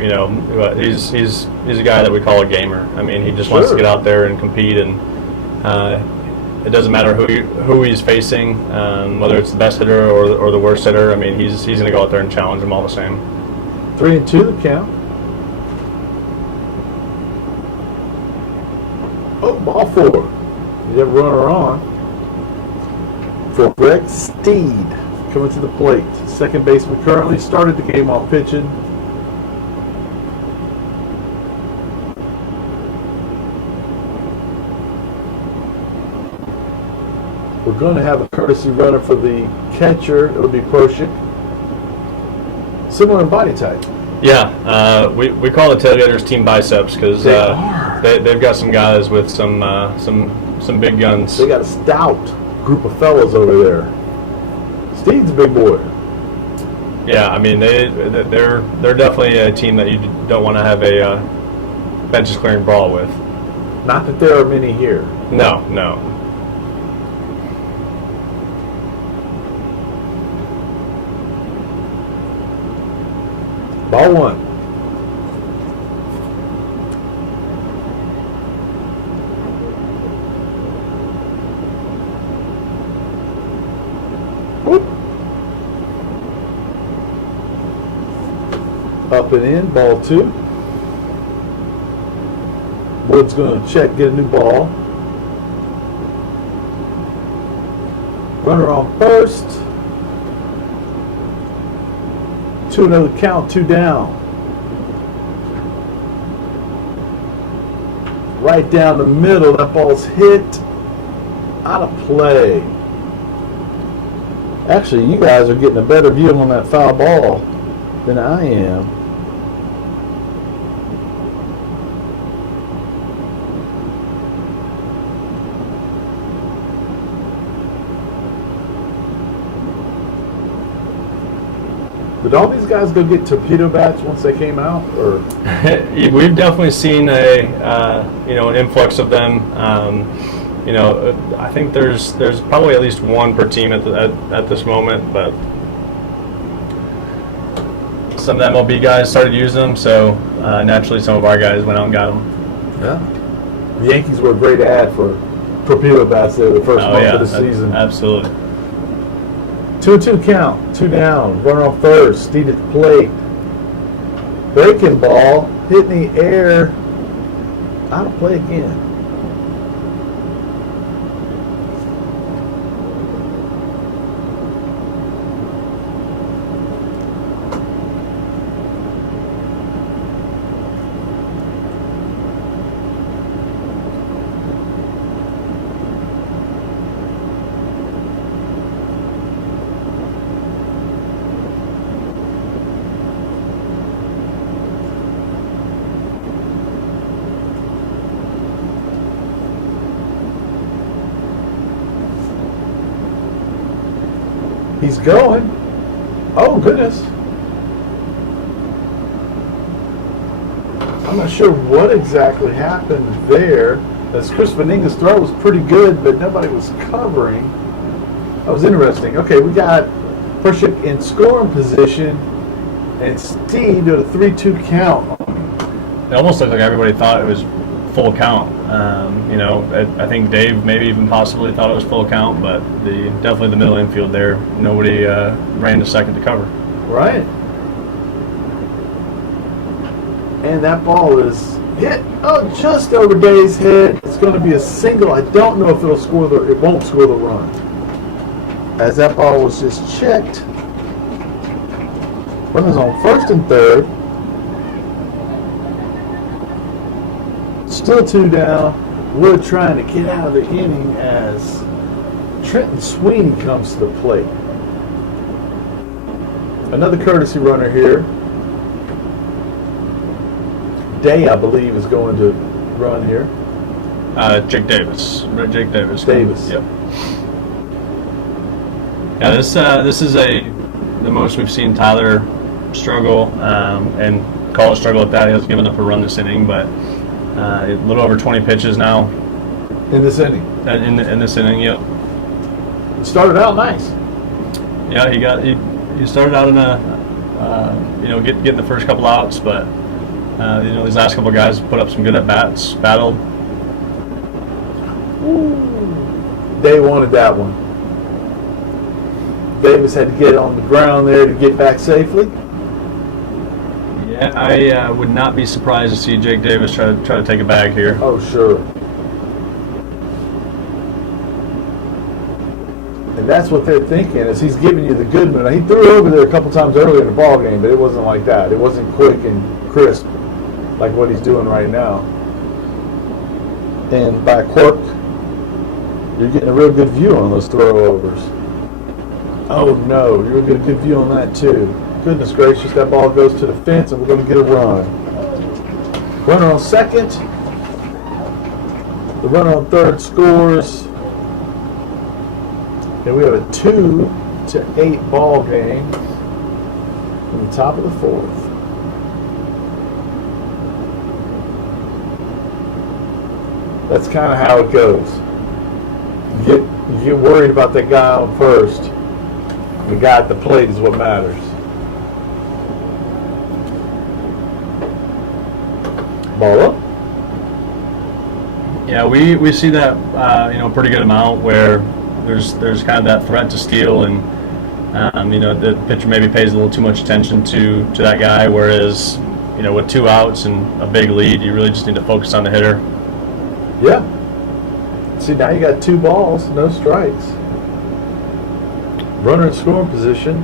He's a guy that we call a gamer. I mean, he just wants to get out there and compete, and it doesn't matter who he's facing, whether it's the best hitter or the worst hitter. I mean, he's going to go out there and challenge them all the same. 3 and 2 the count. Oh, ball 4. You have a runner on for Greg Steed coming to the plate. Second baseman currently started the game off pitching. We're going to have a courtesy runner for the catcher. It'll be Proshik. Similar in body type. Yeah, we call the Tailgaters Team Biceps because they've got some guys with some big guns. They got a stout group of fellas over there. Steve's a big boy. Yeah, I mean they're definitely a team that you don't want to have a benches clearing brawl with. Not that there are many here. No. Ball 1. Whoop. Up and in, ball 2. Wood's going to check, get a new ball. Runner on first. 2-0 count, 2 down. Right down the middle, that ball's hit out of play. Actually, you guys are getting a better view on that foul ball than I am. Did all these guys go get torpedo bats once they came out, or? We've definitely seen an influx of them. I think there's probably at least one per team at this moment, but some of the MLB guys started using them, so naturally some of our guys went out and got them. Yeah. The Yankees were a great ad for torpedo bats there the first month of the season. Absolutely. 2-2 count, 2 down, runner on first, Steed at the plate. Breaking ball, hit in the air, out of play again. He's going. Oh, goodness. I'm not sure what exactly happened there. As Chris Veninga's throw was pretty good, but nobody was covering. That was interesting. Okay, we got Pershik in scoring position, and Steve did a 3-2 count. It almost looked like everybody thought it was full count. I think Dave maybe even possibly thought it was full count, but definitely the middle infield there, nobody ran to second to cover. Right. And that ball is hit just over Dave's head. It's going to be a single. I don't know if it won't score the run. As that ball was just checked. Runners on first and third. Still 2 down. Wood trying to get out of the inning as Trenton Sweeney comes to the plate. Another courtesy runner here. Day, I believe, is going to run here. Jake Davis. Jake Davis. Davis. Yep. Yeah, this is the most we've seen Tyler struggle, and call it struggle at that. He hasn't given up a run this inning, but a little over 20 pitches now. In this inning? In this inning, yep. It started out nice. Yeah, he started out in getting the first couple outs, but these last couple guys put up some good at bats, battled. They wanted that one. Davis had to get on the ground there to get back safely. Yeah, I would not be surprised to see Jake Davis try to take a bag here. Oh, sure. And that's what they're thinking, is he's giving you the good mood. He threw over there a couple times earlier in the ball game, but it wasn't like that. It wasn't quick and crisp like what he's doing right now. And by quirk, you're getting a real good view on those throw-overs. Oh, no, you're going to get a good view on that, too. Goodness gracious, that ball goes to the fence, and we're going to get a run. Runner on second. The runner on third scores. And we have a 2-8 ball game in the top of the fourth. That's kind of how it goes. You get worried about that guy on first. The guy at the plate is what matters. Ball up. Yeah, we see that pretty good amount where there's kind of that threat to steal, and the pitcher maybe pays a little too much attention to that guy, whereas with 2 outs and a big lead, you really just need to focus on the hitter. Yeah. See, now you got 2 balls, no strikes. Runner in scoring position.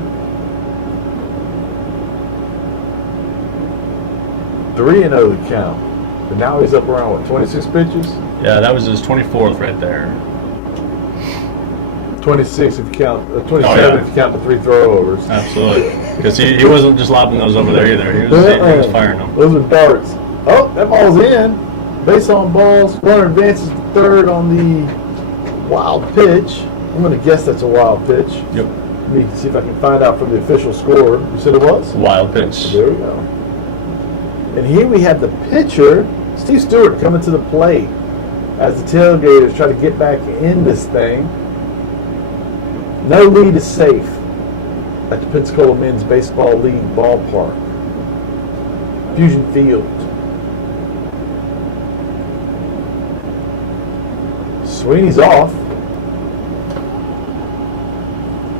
3-0 the count. But now he's up around, 26 pitches? Yeah, that was his 24th right there. 26 if you count, 27 if you count the 3 throwovers. Absolutely. Because he wasn't just lobbing those over there either. He was firing them. Those are darts. Oh, that ball's in. Base on balls. Runner advances to third on the wild pitch. I'm going to guess that's a wild pitch. Yep. Let me see if I can find out from the official score. You said it was? Wild pitch. There we go. And here we have the pitcher, Steve Stewart, coming to the plate as the Tailgaters try to get back in this thing. No lead is safe at the Pensacola Men's Baseball League ballpark. Fusion Field. Sweeney's off.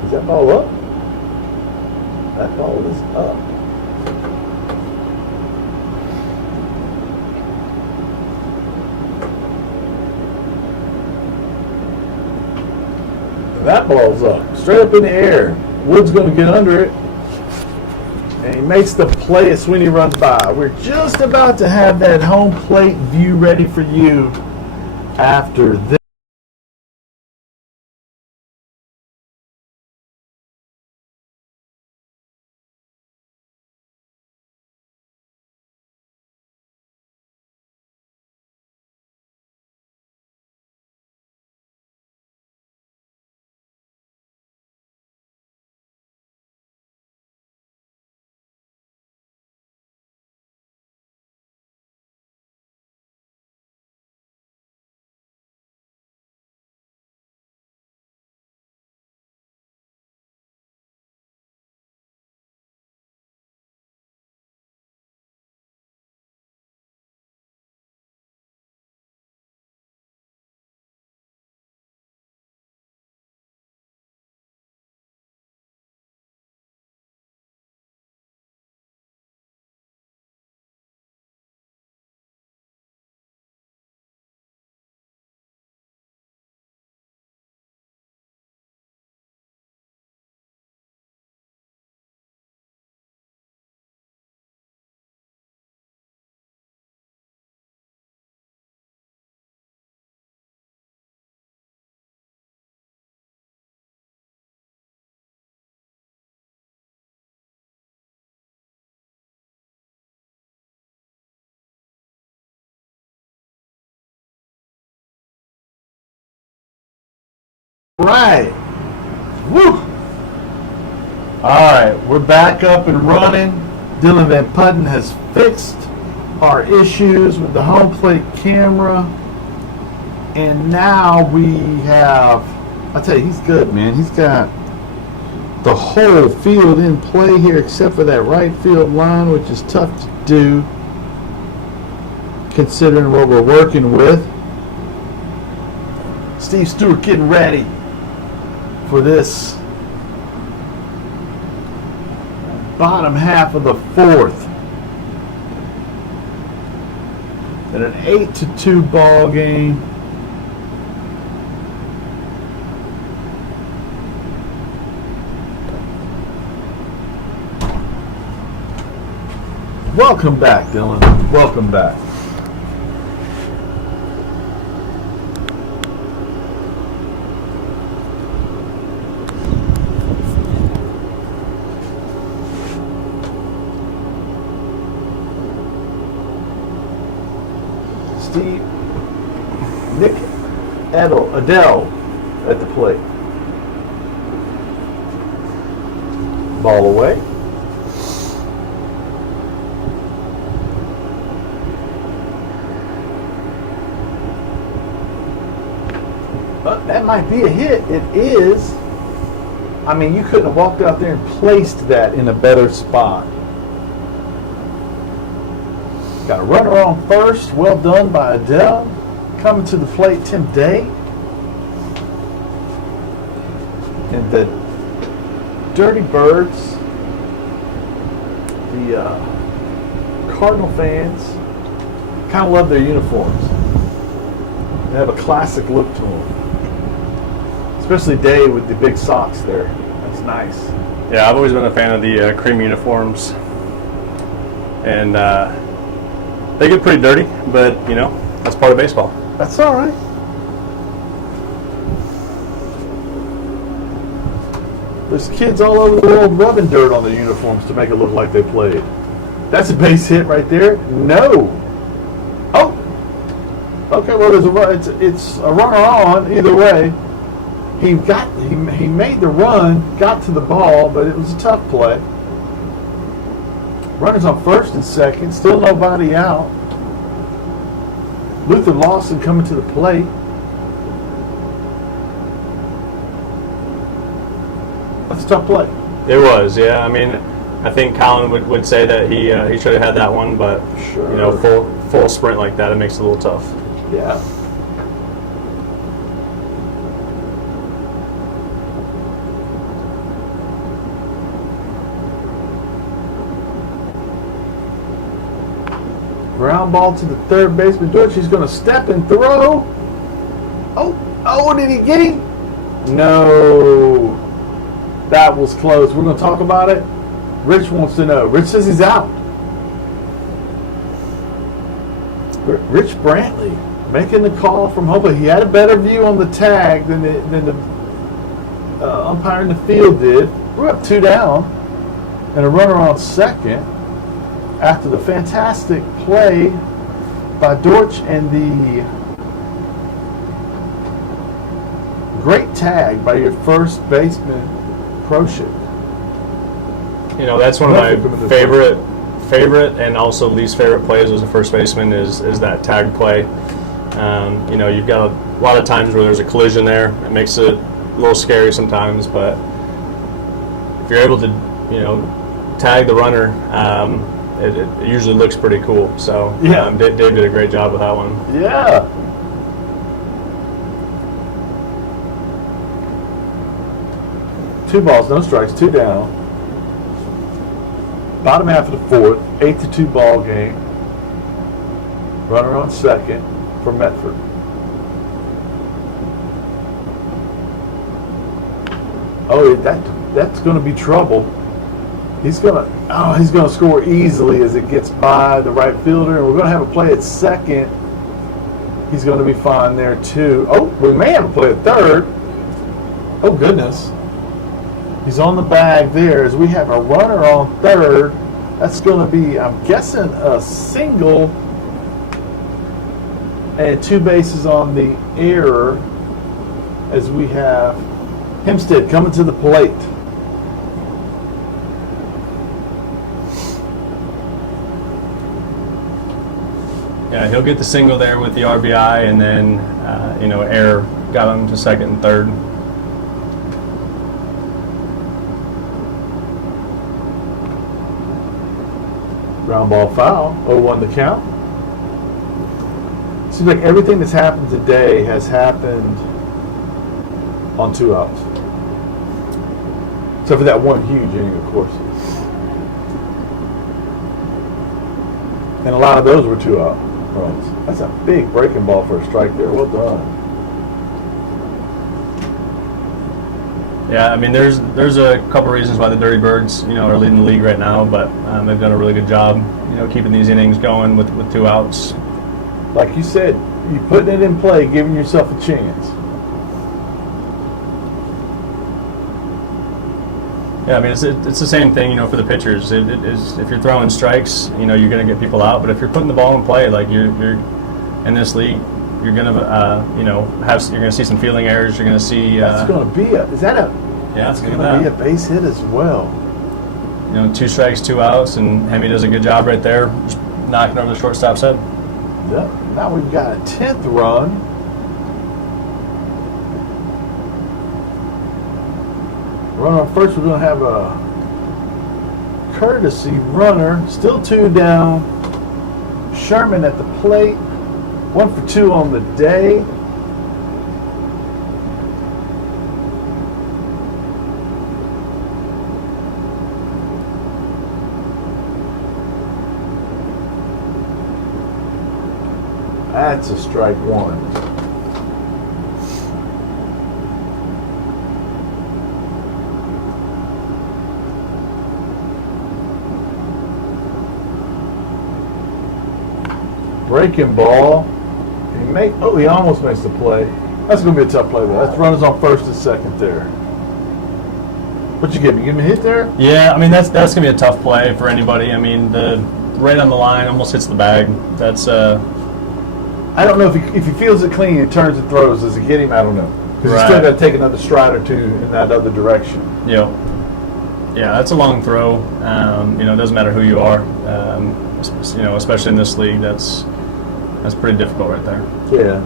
Is that ball up? That ball is up. That ball's up, straight up in the air. Wood's going to get under it. And he makes the play as Sweeney runs by. We're just about to have that home plate view ready for you after this. Right. Woo. All right, we're back up and running. Dylan Van Putten has fixed our issues with the home plate camera. And now we have, I'll tell you, he's good, man. He's got the whole field in play here except for that right field line, which is tough to do considering what we're working with. Steve Stewart getting ready for this bottom half of the fourth. And an 8-2 ball game. Welcome back, Dylan. Welcome back. Nick Adele at the plate. Ball away. But that might be a hit. It is. I mean, you couldn't have walked out there and placed that in a better spot. Got a runner on first. Well done by Adele. Coming to the plate, Tim Day. And the Dirty Birds, the Cardinal fans, kind of love their uniforms. They have a classic look to them. Especially Day with the big socks there. That's nice. Yeah, I've always been a fan of the cream uniforms. And they get pretty dirty, but, you know, that's part of baseball. That's all right. There's kids all over the world rubbing dirt on their uniforms to make it look like they played. That's a base hit right there. No. Oh. Okay. Well, there's a run. It's a runner on either way. He made the run, got to the ball, but it was a tough play. Runners on first and second, still nobody out. Luther Lawson coming to the plate. That's a tough play. It was, yeah. I mean, I think Colin would say that he should have had that one, but Sure. you know, full sprint like that, it makes it a little tough. Yeah. Ground ball to the third baseman, Dortch. He's going to step and throw. Oh, did he get him? No. That was close. We're going to talk about it. Rich wants to know. Rich says he's out. Rich Brantley making the call from home, but he had a better view on the tag than the umpire in the field did. We're up 2 down, and a runner on second after the fantastic play by Dortch and the great tag by your first baseman, Proshik. You know, that's one of my favorite and also least favorite plays as a first baseman is that tag play. You know, you've got a lot of times where there's a collision there. It makes it a little scary sometimes, but if you're able to, you know, tag the runner, it usually looks pretty cool. So yeah, Dave did a great job with that one. Yeah. Two balls, no strikes, 2 down. Bottom half of the fourth, 8-2 ball game. Runner on second for Medford. Oh, that's going to be trouble. He's going to score easily as it gets by the right fielder, and we're going to have a play at second. He's going to be fine there too. Oh, we may have a play at third. Oh goodness. He's on the bag there as we have a runner on third. That's going to be, I'm guessing, a single and 2 bases on the error as we have Hempstead coming to the plate. Yeah, he'll get the single there with the RBI, and then, you know, error got him to second and third. Ground ball foul, 0-1 the count. Seems like everything that's happened today has happened on 2 outs. Except for that one huge inning, of course. And a lot of those were 2-out runs. That's a big breaking ball for a strike there. Well done. Yeah, I mean, there's a couple reasons why the Dirty Birds, you know, are leading the league right now, but they've done a really good job, you know, keeping these innings going with 2 outs. Like you said, you putting it in play, giving yourself a chance. Yeah, I mean, it's the same thing, you know, for the pitchers. It is, if you're throwing strikes, you know, you're going to get people out. But if you're putting the ball in play, like you're in this league, you're going to, you know, you're going to see some fielding errors. You're going to see. That's going to be yeah, it's going to be a base hit as well. You know, 2 strikes, 2 outs, and Hemi does a good job right there, just knocking over the shortstop's head. Yep. Now we've got a 10th run. Runner on first, we're going to have a courtesy runner. Still 2 down. Sherman at the plate. 1 for 2 on the day. That's a strike 1. Breaking ball. He almost makes the play. That's going to be a tough play, though. That's runners on first and second there. What you give me? Give me a hit there? Yeah, I mean, that's going to be a tough play for anybody. I mean, the right on the line almost hits the bag. That's I don't know if he feels it clean and turns and throws. Does it get him? I don't know. Because he's still got to take another stride or 2 in that other direction. Yeah, that's a long throw. You know, it doesn't matter who you are. You know, especially in this league, that's pretty difficult right there. Yeah,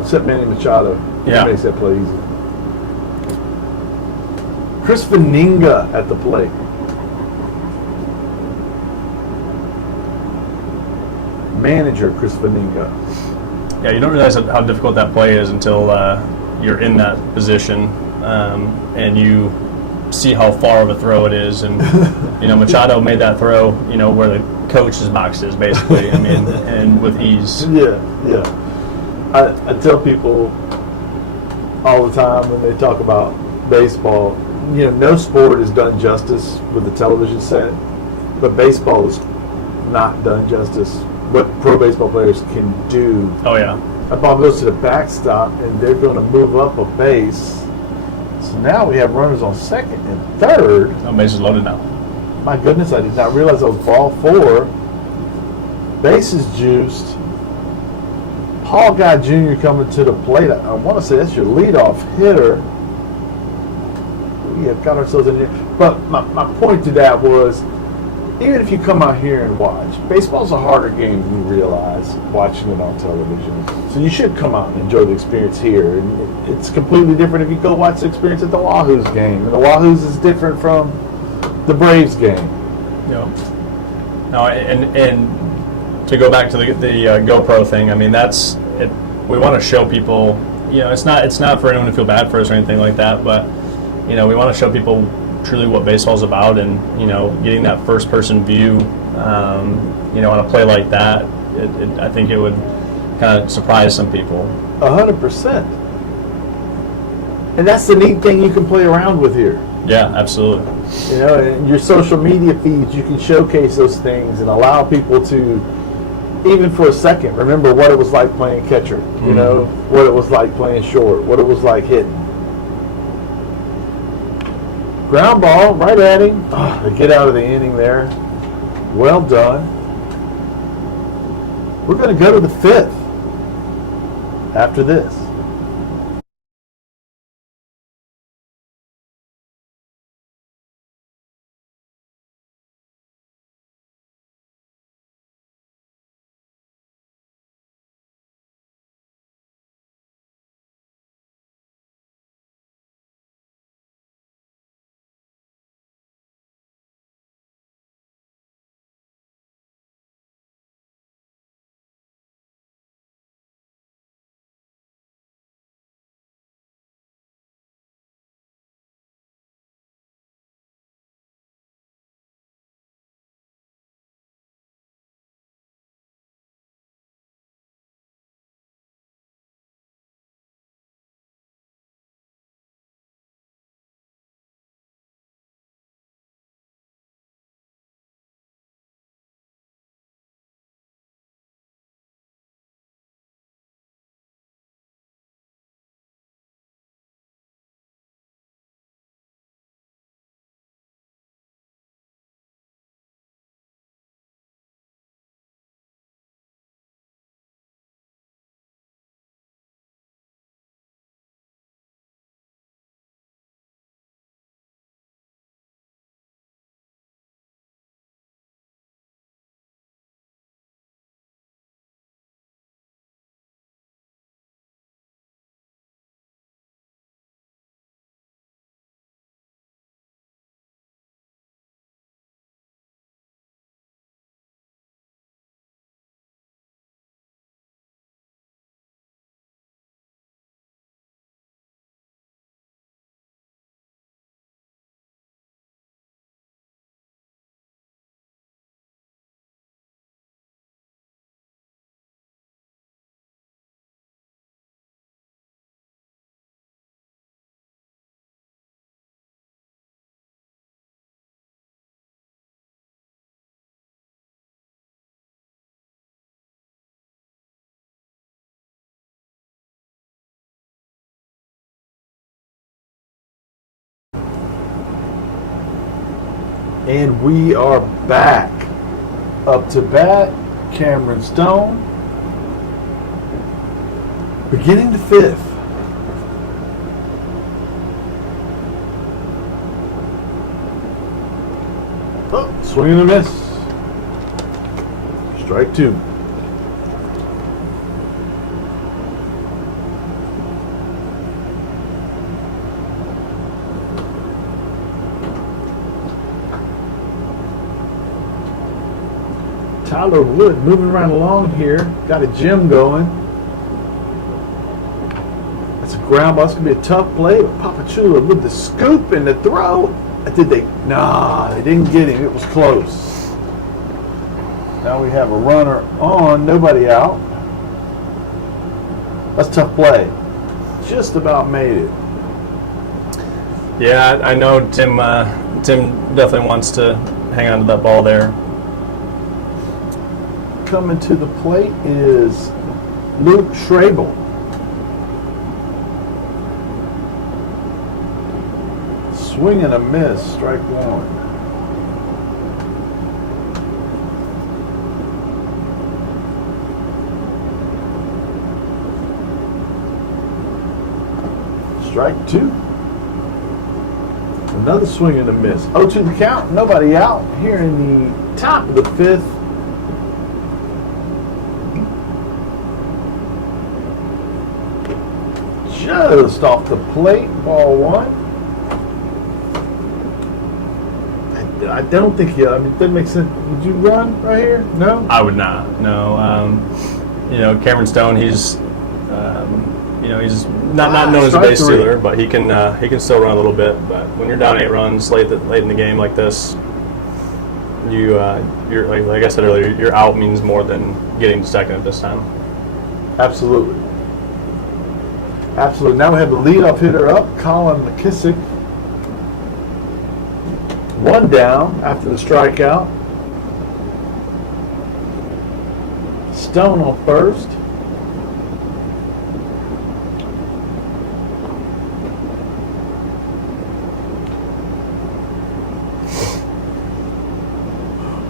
except Manny Machado. Yeah, he makes that play easy. Chris Veninga at the plate. Manager Chris Veninga. Yeah, you don't realize how difficult that play is until you're in that position and you see how far of a throw it is. And you know, Machado made that throw, you know, where the coach his boxes, basically. I mean, and with ease. Yeah. I tell people all the time when they talk about baseball, no sport is done justice with the television set, but baseball is not done justice. What pro baseball players can do. Oh yeah. That ball goes to the backstop, and they're going to move up a base. So now we have runners on second and third. No, bases loaded now. My goodness, I did not realize that was ball 4. Bases juiced. Paul Guy Jr. coming to the plate. I want to say that's your leadoff hitter. We have got ourselves in here. But my point to that was, even if you come out here and watch, baseball's a harder game than you realize watching it on television. So you should come out and enjoy the experience here. And it's completely different if you go watch the experience at the Wahoos game. And the Wahoos is different from the Braves game. Yeah. No, and to go back to the GoPro thing, I mean, that's it. We want to show people, it's not for anyone to feel bad for us or anything like that, but we want to show people truly what baseball's about, and getting that first person view, on a play like that, I think it would kind of surprise some people. 100%. And that's the neat thing you can play around with here. Yeah, absolutely. In your social media feeds, you can showcase those things and allow people to, even for a second, remember what it was like playing catcher. What it was like playing short, what it was like hitting. Ground ball right at him. To get out of the inning there. Well done. We're going to go to the 5th after this. And we are back. Up to bat, Cameron Stone. Beginning the 5th. Oh, swing and a miss. Strike 2. Tyler Wood moving right along here. Got a gym going. That's a ground ball. It's going to be a tough play. But Papachula with the scoop and the throw. Did they? Nah, they didn't get him. It was close. Now we have a runner on, nobody out. That's a tough play. Just about made it. Yeah, I know Tim. Tim definitely wants to hang on to that ball there. Coming to the plate is Luke Schrabel. Swing and a miss, strike one. Strike two. Another swing and a miss. 0-2 the count. Nobody out here in the top of the fifth. Just off the plate, ball one. I don't think you. I mean, it doesn't make sense. Would you run right here? No. I would not. No. Cameron Stone. He's he's not known as a base stealer, but he can still run a little bit. But when you're down 8 runs late in the game like this, you're like I said earlier, your out means more than getting to second at this time. Absolutely. Absolutely. Now we have the leadoff hitter up, Colin McKissick. One down after the strikeout. Stone on first.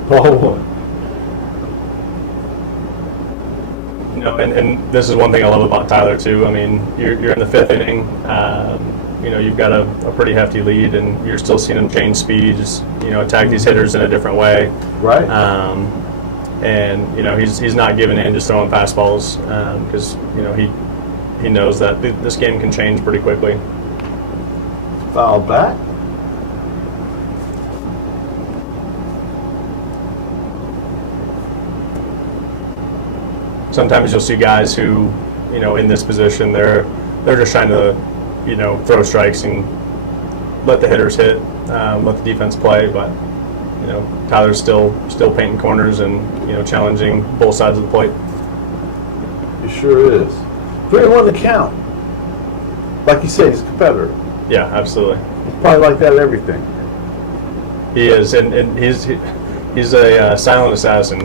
Ball one. And this is one thing I love about Tyler too. I mean, you're in the 5th inning. You've got a pretty hefty lead, and you're still seeing him change speeds. Attack these hitters in a different way. Right. He's not giving in, just throwing fastballs because he knows that this game can change pretty quickly. Foul back. Sometimes you'll see guys who, in this position, they're just trying to, throw strikes and let the hitters hit, let the defense play. But, Tyler's still painting corners and, challenging both sides of the plate. He sure is. 3-1 the count. Like you said, he's a competitor. Yeah, absolutely. He's probably like that at everything. He is, and he's a silent assassin.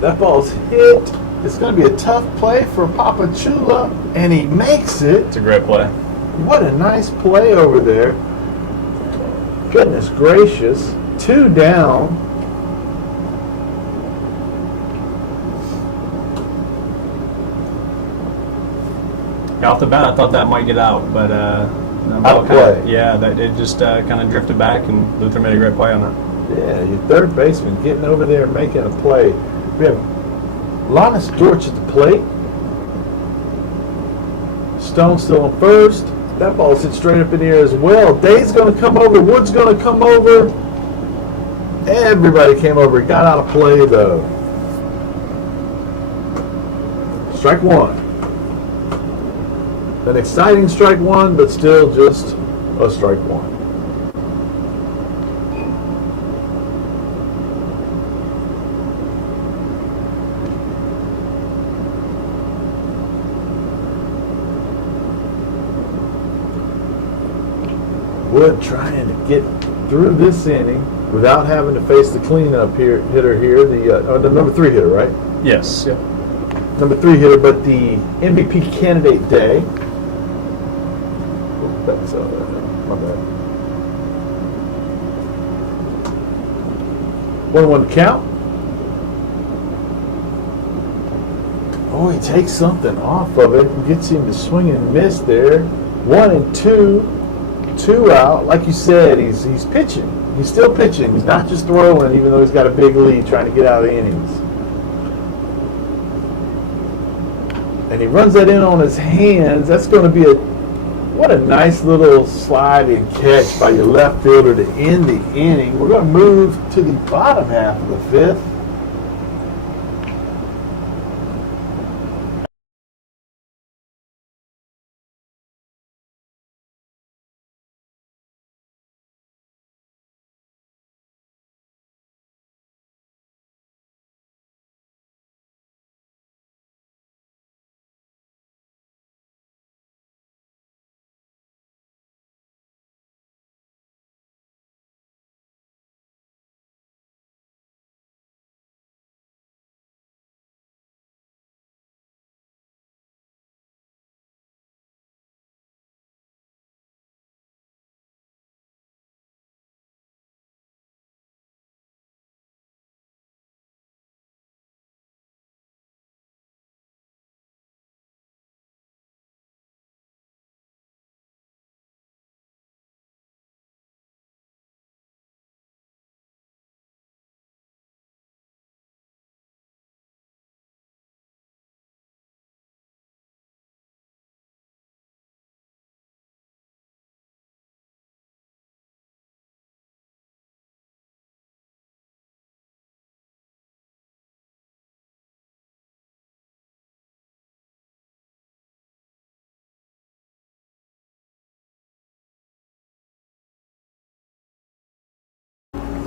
That ball's hit. It's going to be a tough play for Papa Chula, and he makes it. It's a great play. What a nice play over there. Goodness gracious. 2 down. Off the bat, I thought that might get out, but out of play. It just kind of drifted back, and Luther made a great play on that. Yeah, your third baseman getting over there and making a play. We have Linus Dortch at the plate. Stone still on first. That ball's hit straight up in the air as well. Day's going to come over. Wood's going to come over. Everybody came over. He got out of play, though. Strike one. An exciting strike one, but still just a strike one. Wood trying to get through this inning without having to face the cleanup hitter here, the number 3 hitter, right? Yes. Yep. Number 3 hitter, but the MVP candidate Day. That's my bad. 1-1 count. Oh, he takes something off of it and gets him to swing and miss there. 1-2. 2 out. Like you said, he's pitching. He's still pitching. He's not just throwing, even though he's got a big lead trying to get out of the innings. And he runs that in on his hands. That's going to be what a nice little sliding catch by your left fielder to end the inning. We're going to move to the bottom half of the 5th.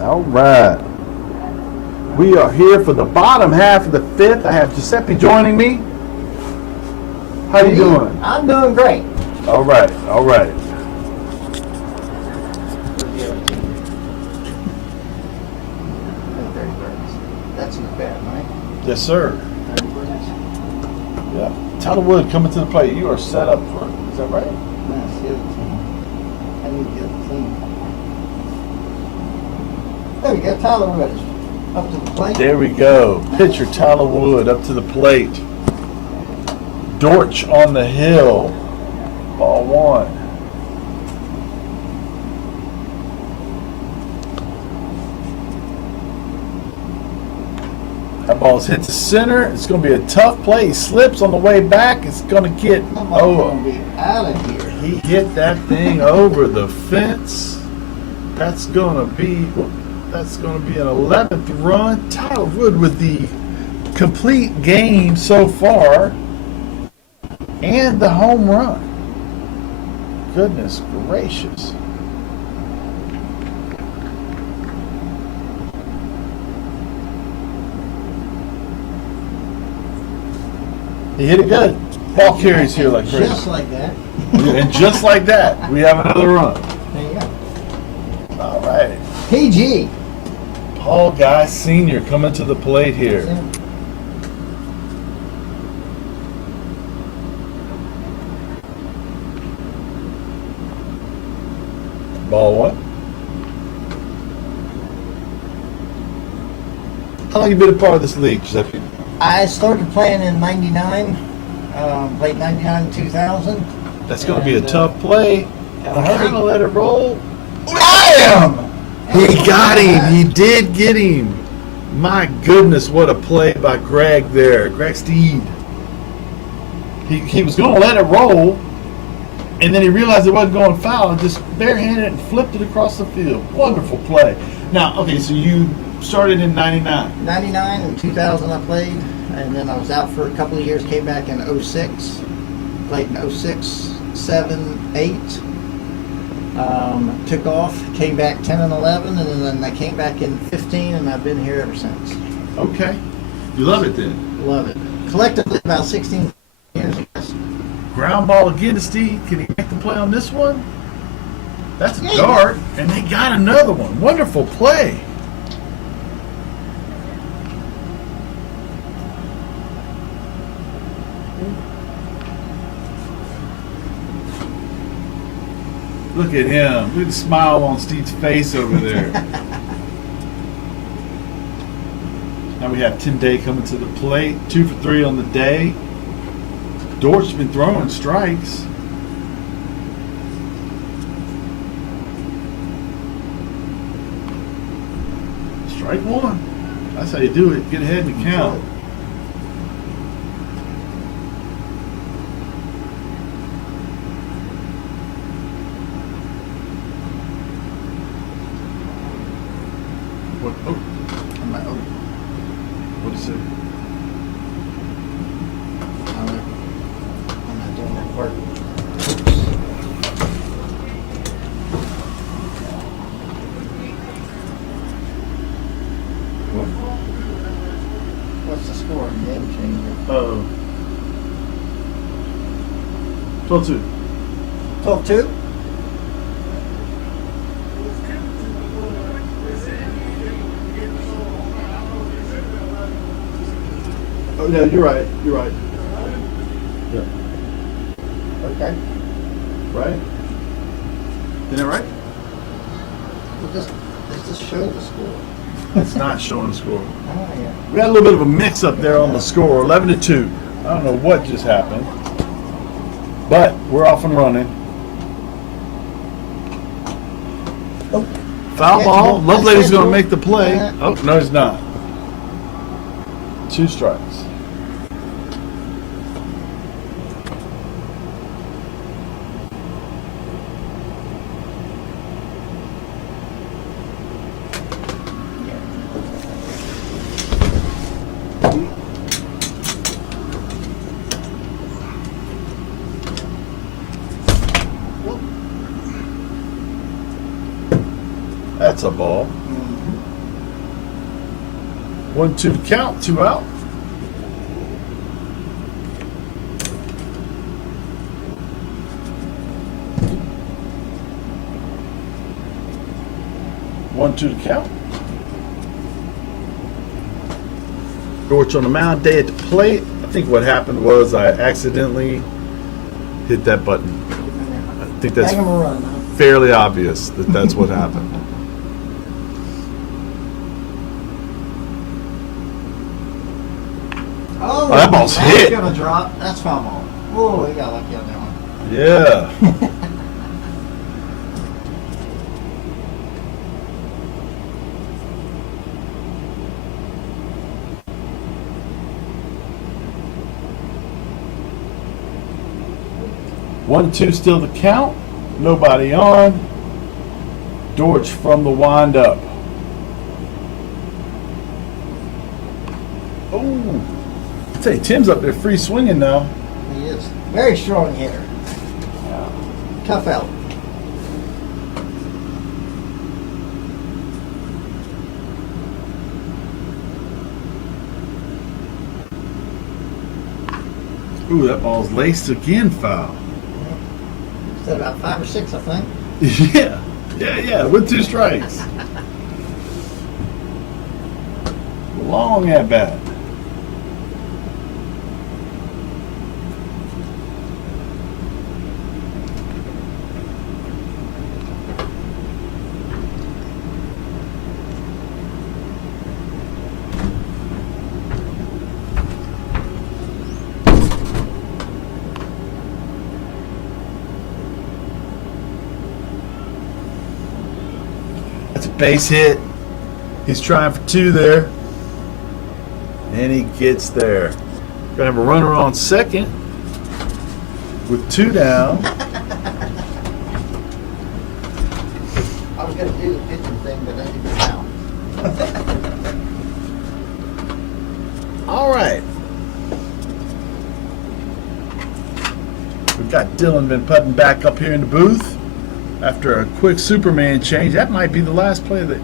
All right. We are here for the bottom half of the fifth. I have Giuseppe joining me. How you doing? I'm doing great. All right. All right. That's not bad, right? Yes, sir. Yeah. Tyler Wood coming to the plate. You are set up for it. Is that right? I need to get it clean. There we go, Tyler Wood is up to the plate. There we go. Pitcher Tyler Wood up to the plate. Dortch on the hill. Ball one. That ball's hit the center. It's going to be a tough play. He slips on the way back. It's going to get I'm over. going to be out of here. He hit that thing over the fence. That's going to be an 11th run. Tyler Wood with the complete game so far and the home run. Goodness gracious. He hit it good. Ball carries here like crazy. Just like that. And just like that, we have another run. There you go. All right. PG. Paul Guy Sr. coming to the plate here. Ball one. How long you been a part of this league, Giuseppe? I started playing in 99, played 99 2000. That's going to be a And, tough play. gotta hurry. Kind of let it roll. Bam! He got him. He did get him. My goodness, what a play by Greg there. Greg Steed. He was going to let it roll, and then he realized it wasn't going foul and just barehanded it and flipped it across the field. Wonderful play. Now, okay, so you started in 99. 99 and 2000 I played, and then I was out for a couple of years, came back in 06, played in 06, 7, 8, took off, came back 10 and 11, and then I came back in 15, and I've been here ever since. Okay. You love it then. Love it. Collectively about 16 years, I guess. Ground ball again to Steve. Can he make the play on this one? That's a Yeah. dart, and they got another one. Wonderful play. Look at him. Look at the smile on Steve's face over there. Now we have Tim Day coming to the plate. 2 for 3 on the day. Dortch's been throwing strikes. Strike one. That's how you do it. Get ahead in the count. What? Oh, I'm like, oh, what is it? I'm not doing that part. What's the score in game changer? 12-2. 12-2? Oh, no, you're right. You're right. Yeah. Okay. Right? Isn't that right? Let's just show the score. It's not showing the score. Oh, yeah. We had a little bit of a mix up there on the score, 11-2. I don't know what just happened, but we're off and running. Oh, Foul Yeah, ball. no, Loveladdy's that's going to it. make the play. Yeah. Oh, no, he's not. 2 strikes. That's a ball. 1-2 to count, 2 out. One, two to count. Dortch on the mound, Day at the plate. I think what happened was I accidentally hit that button. I think that's Bang 'em a run, huh? fairly obvious that that's what happened. Oh, that ball's that's hit. Gonna drop. That's foul ball. Oh, he got lucky on that one. Yeah. One, two still to count. Nobody on. Dortch from the windup. Oh, I tell you, Tim's up there free swinging now. He is very strong hitter. Tough out. Ooh, that ball's laced again, foul. Is that about 5 or 6, I think? Yeah, with 2 strikes. Long at bat. That's a base hit. He's trying for 2 there. And he gets there. Gonna have a runner on second with 2 down. I was going to do the pitching thing, but I didn't count. All right. We've got Dylan Van Putten back up here in the booth after a quick Superman change. That might be the last play that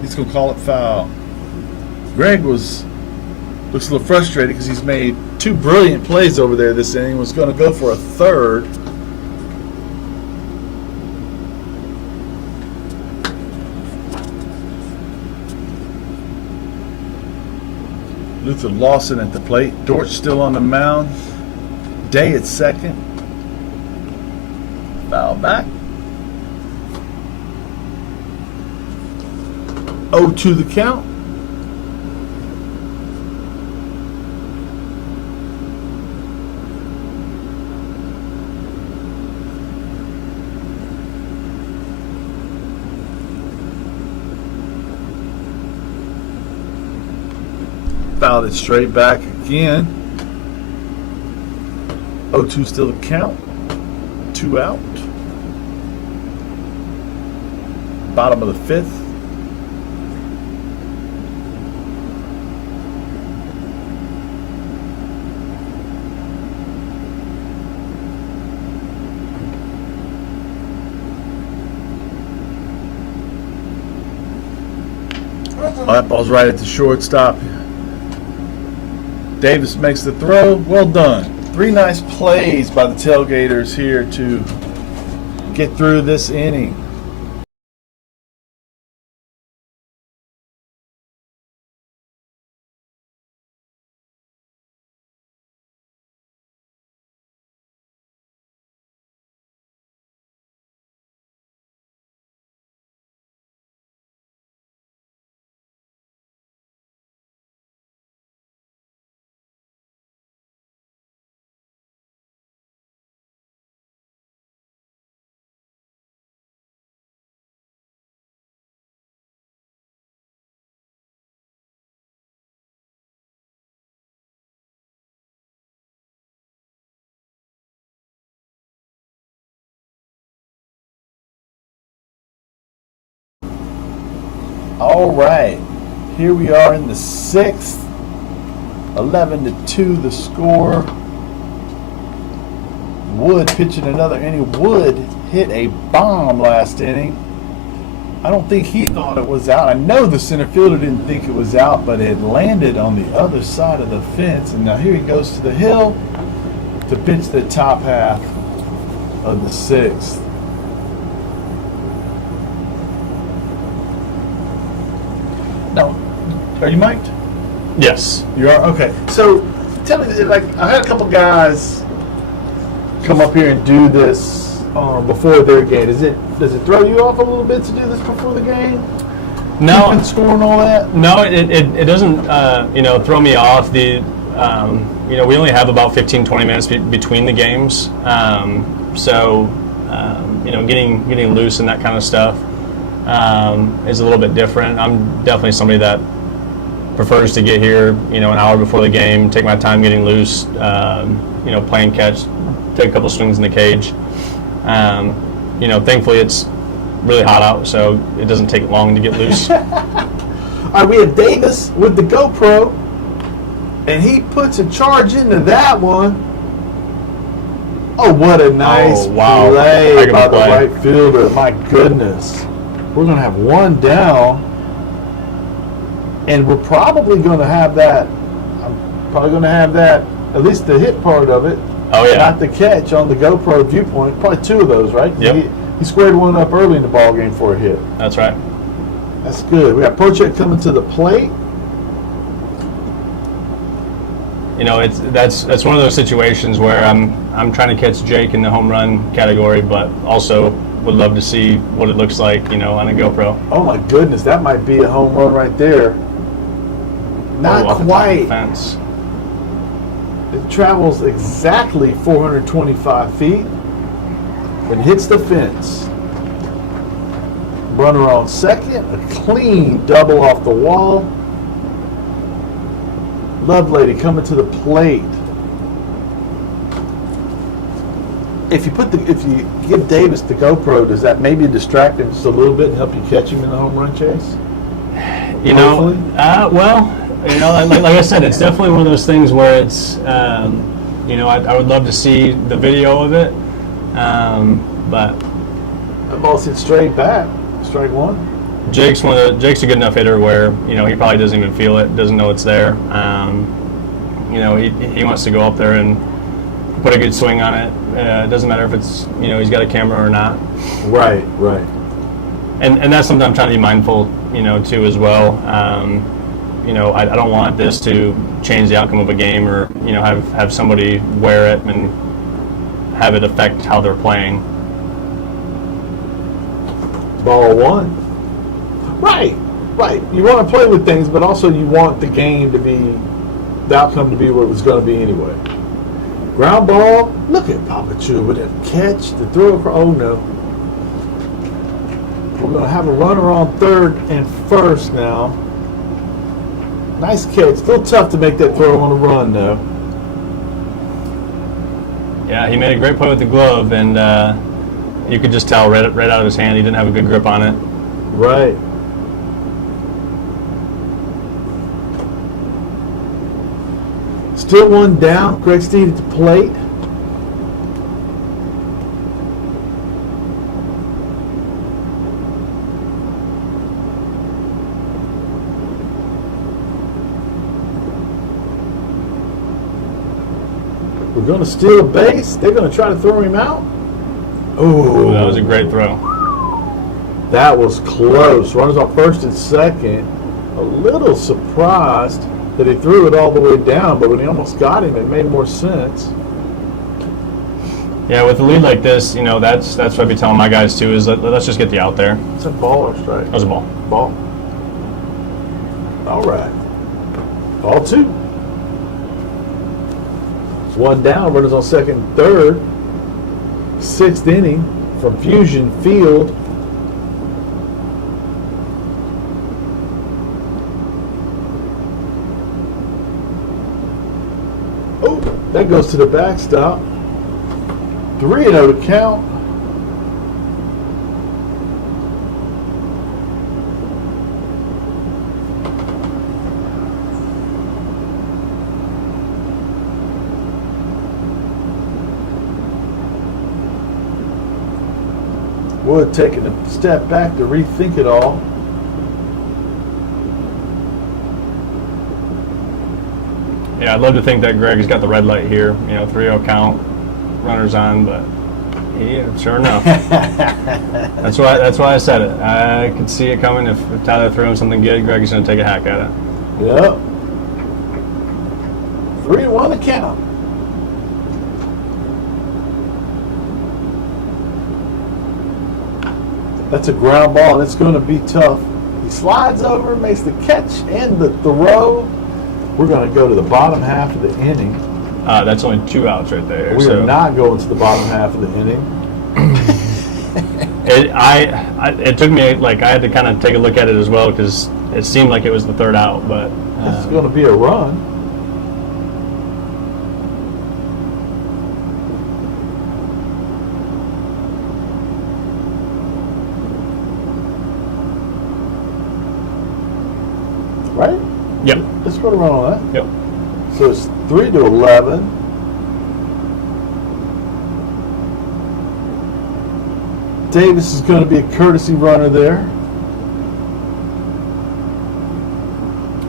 he's going to call it foul. Greg looks a little frustrated because he's made 2 brilliant plays over there this inning. Was going to go for a third. Luther Lawson at the plate. Dortch still on the mound. Day at second. Foul back. 0-2 the count. Fouled it straight back again. 0-2 still to count. 2 out. Bottom of the 5th. That ball's right at the shortstop. Davis makes the throw. Well done. 3 nice plays by the Tailgaters here to get through this inning. All right, here we are in the 6th. 11-2 the score. Wood pitching another inning. Wood hit a bomb last inning. I don't think he thought it was out. I know the center fielder didn't think it was out, but it landed on the other side of the fence. And now here he goes to the hill to pitch the top half of the 6th. Now, are you mic'd? Yes. You are? Okay. So tell me, like, I had a couple guys come up here and do this before their game. Does it throw you off a little bit to do this before the game? No. Keeping score and all that? No, it doesn't, throw me off. We only have about 15, 20 minutes between the games. Getting loose and that kind of stuff is a little bit different. I'm definitely somebody that prefers to get here, an hour before the game, take my time getting loose, playing catch, take a couple swings in the cage. Thankfully it's really hot out, so it doesn't take long to get loose. All right, we have Davis with the GoPro, and he puts a charge into that one. Oh, what a nice play by the right fielder. My goodness. We're going to have one down, and we're probably going to have that. I'm probably going to have that, at least the hit part of it. Oh, yeah. Not the catch on the GoPro viewpoint. Probably 2 of those, right? Yep. He squared one up early in the ball game for a hit. That's right. That's good. We got Prochek coming to the plate. That's one of those situations where I'm trying to catch Jake in the home run category, but also would love to see what it looks like, on a GoPro. Oh my goodness, that might be a home run right there. Not off the top of the quite. fence. It travels exactly 425 feet and hits the fence. Runner on second, a clean double off the wall. Lovelady coming to the plate. If you give Davis the GoPro, does that maybe distract him just a little bit and help you catch him in the home run chase? Like I said, it's definitely one of those things where it's, I would love to see the video of it, but That ball's hit straight back. Strike one. Jake's a good enough hitter where he probably doesn't even feel it, doesn't know it's there. He wants to go up there and put a good swing on it. It doesn't matter if it's he's got a camera or not. Right. And that's something I'm trying to be mindful too as well. I don't want this to change the outcome of a game or have somebody wear it and have it affect how they're playing. Ball one. Right. You want to play with things, but also you want the game to be, the outcome to be what it was going to be anyway. Ground ball. Look at Papachu with that catch, the throw across. Oh no. We're going to have a runner on third and first now. Nice catch. Still tough to make that throw on a run though. Yeah, he made a great play with the glove, and you could just tell right out of his hand he didn't have a good grip on it. Right. Still one down. Craig Steed at the plate. We're going to steal a base. They're going to try to throw him out. Oh, that was a great throw. That was close. Runners on first and second. A little surprised that he threw it all the way down, but when he almost got him, it made more sense. Yeah, with a lead like this, that's what I'd be telling my guys too, is let's just get the out there. It's a ball or strike? That was a ball. Ball. All right. Ball two. One down, runners on second and third. Sixth inning from Fusion Field. Oh, that goes to the backstop. 3-0 to count. Wood taking a step back to rethink it all. Yeah, I'd love to think that Greg's got the red light here. 3-0 count, runners on, but yeah, sure enough. That's why I said it. I could see it coming. If Tyler threw him something good, Greg is going to take a hack at it. Yep. 3-1 to count. That's a ground ball, and it's going to be tough. He slides over, makes the catch and the throw. We're going to go to the bottom half of the inning. That's only 2 outs right there. We are not going to the bottom half of the inning. It took me, I had to kind of take a look at it as well because it seemed like it was the 3rd out, but It's going to be a run. Right? Yep. Let's go to run on that. Yep. So it's 3-11. Davis is going to be a courtesy runner there.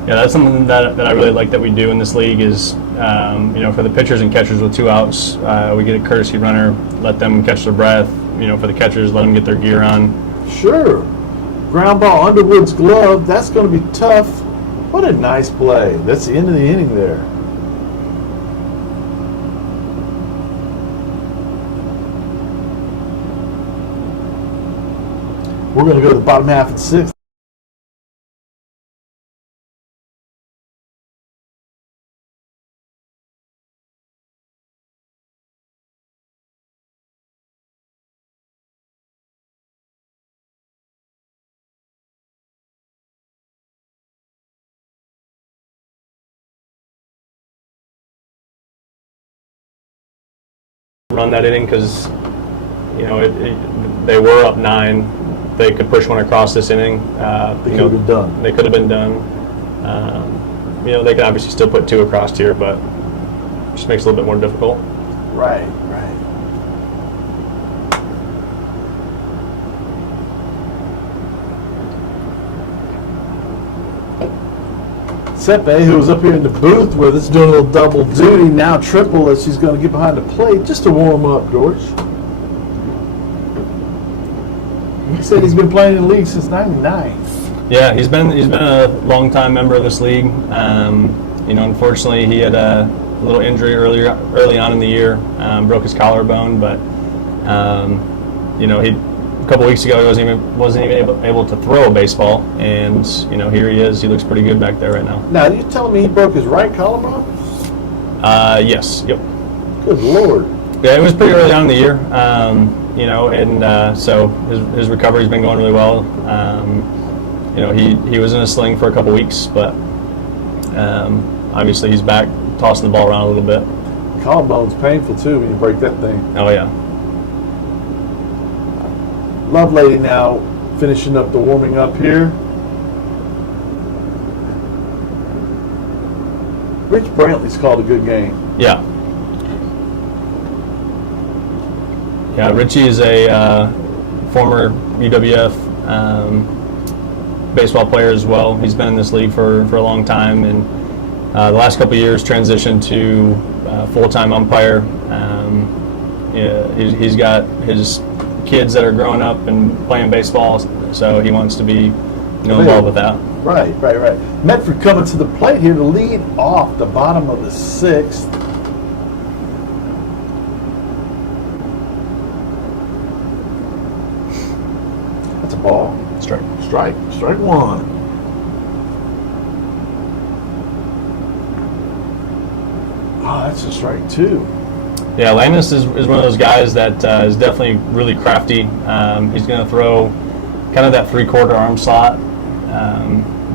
Yeah, that's something that I really like that we do in this league is, for the pitchers and catchers with 2 outs, we get a courtesy runner, let them catch their breath. For the catchers, let them get their gear on. Sure. Ground ball, Underwood's glove. That's going to be tough. What a nice play. That's the end of the inning there. We're going to go to the bottom half of the 6th. Run that inning because, they were up 9. They could push one across this inning. They could have been done. They could have been done. They could obviously still put 2 across here, but it just makes it a little bit more difficult. Right. Sepe, who was up here in the booth with us doing a little double duty, now triple as she's going to get behind the plate just to warm up, George. He said he's been playing in the league since '99. Yeah, he's been a long-time member of this league. Unfortunately, he had a little injury early on in the year, broke his collarbone, but he. A couple weeks ago, he wasn't even able to throw a baseball, and here he is. He looks pretty good back there right now. Now, you telling me he broke his right collarbone? Yes. Yep. Good Lord. Yeah, it was pretty early on in the year, so his recovery's been going really well. He was in a sling for a couple weeks, but obviously he's back, tossing the ball around a little bit. Collarbone's painful too when you break that thing. Oh yeah. Lovelady now finishing up the warming up here. Rich Brantley's called a good game. Yeah. Yeah, Richie is a former UWF baseball player as well. He's been in this league for a long time, and the last couple of years transitioned to full-time umpire. He's got his kids that are growing up and playing baseball, so he wants to be involved with that. Right. Medford coming to the plate here to lead off the bottom of the 6th. That's a ball. Strike 1. Oh, that's a strike 2. Yeah, Lannis is one of those guys that is definitely really crafty. He's going to throw kind of that 3/4 arm slot,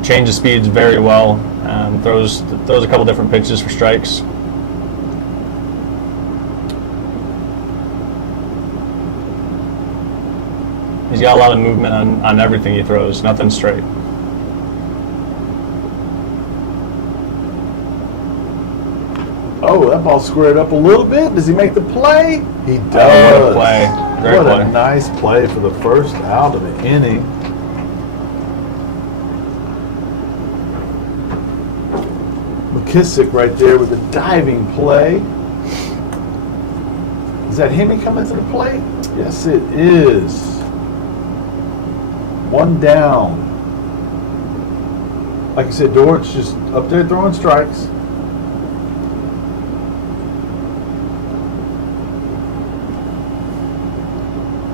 changes speeds very well, throws a couple different pitches for strikes. He's got a lot of movement on everything he throws, nothing straight. Oh, that ball squared up a little bit. Does he make the play? He does. Oh, what a play. Great What play. a nice play for the first out of the inning. McKissick right there with a diving play. Is that Hemi coming to the plate? Yes, it is. One down. Like I said, Dort's just up there throwing strikes.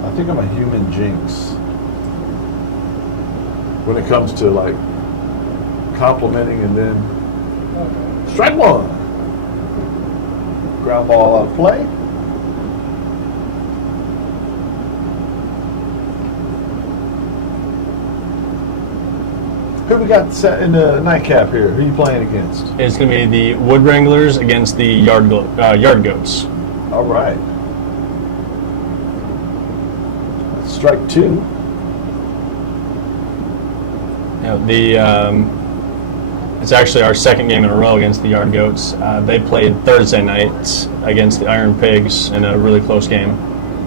I think I'm a human jinx when it comes to like complimenting and then strike one. Ground ball out of play. Who we got set in the nightcap here? Who are you playing against? It's going to be the Wood Wranglers against the Yard Goats. All right. Strike two. You know, it's actually our second game in a row against the Yard Goats. They played Thursday night against the Iron Pigs in a really close game.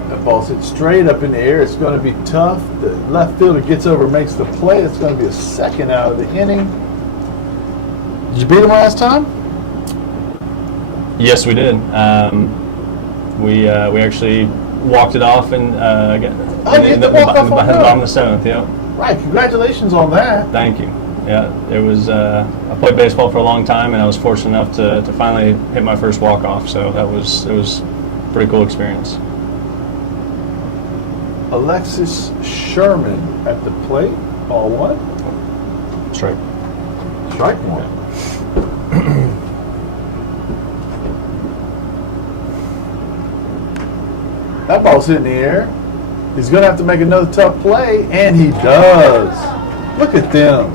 That ball's hit straight up in the air. It's going to be tough. The left fielder gets over, makes the play. It's going to be a second out of the inning. Did you beat him last time? Yes, we did. We actually walked it off and in the bottom of the seventh. Yeah. Right. Congratulations on that. Thank you. Yeah, it was. I played baseball for a long time, and I was fortunate enough to finally hit my first walk off. So it was a pretty cool experience. Alexis Sherman at the plate. Ball one. Strike. Strike one. That ball's hit in the air. He's going to have to make another tough play, and he does. Look at them.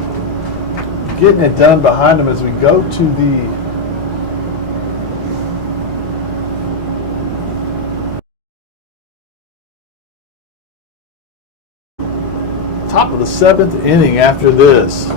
Getting it done behind him as we go to the top of the seventh inning after this.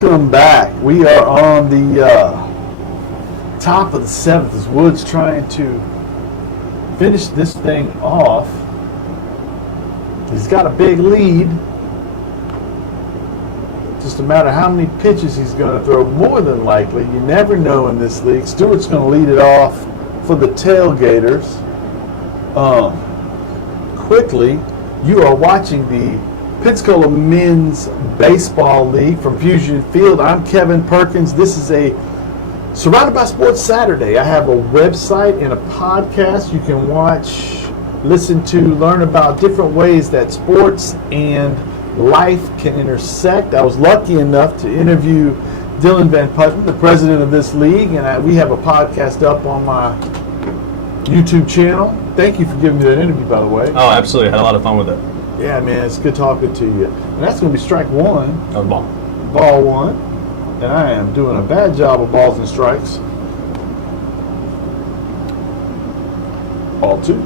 Welcome back. We are on the top of the seventh as Woods trying to finish this thing off. He's got a big lead. Just a matter how many pitches he's going to throw. More than likely, you never know in this league. Stewart's going to lead it off for the Tailgaters. Quickly, you are watching the Pensacola Men's Baseball League from Fusion Field. I'm Kevin Perkins. This is a Surrounded by Sports Saturday. I have a website and a podcast you can watch, listen to, learn about different ways that sports and life can intersect. I was lucky enough to interview Dylan Van Putten, the president of this league, and we have a podcast up on my YouTube channel. Thank you for giving me that interview, by the way. Oh, absolutely. Had a lot of fun with it. Yeah, man, it's good talking to you. And that's going to be strike one. That was ball. Ball one. And I am doing a bad job of balls and strikes. Ball two.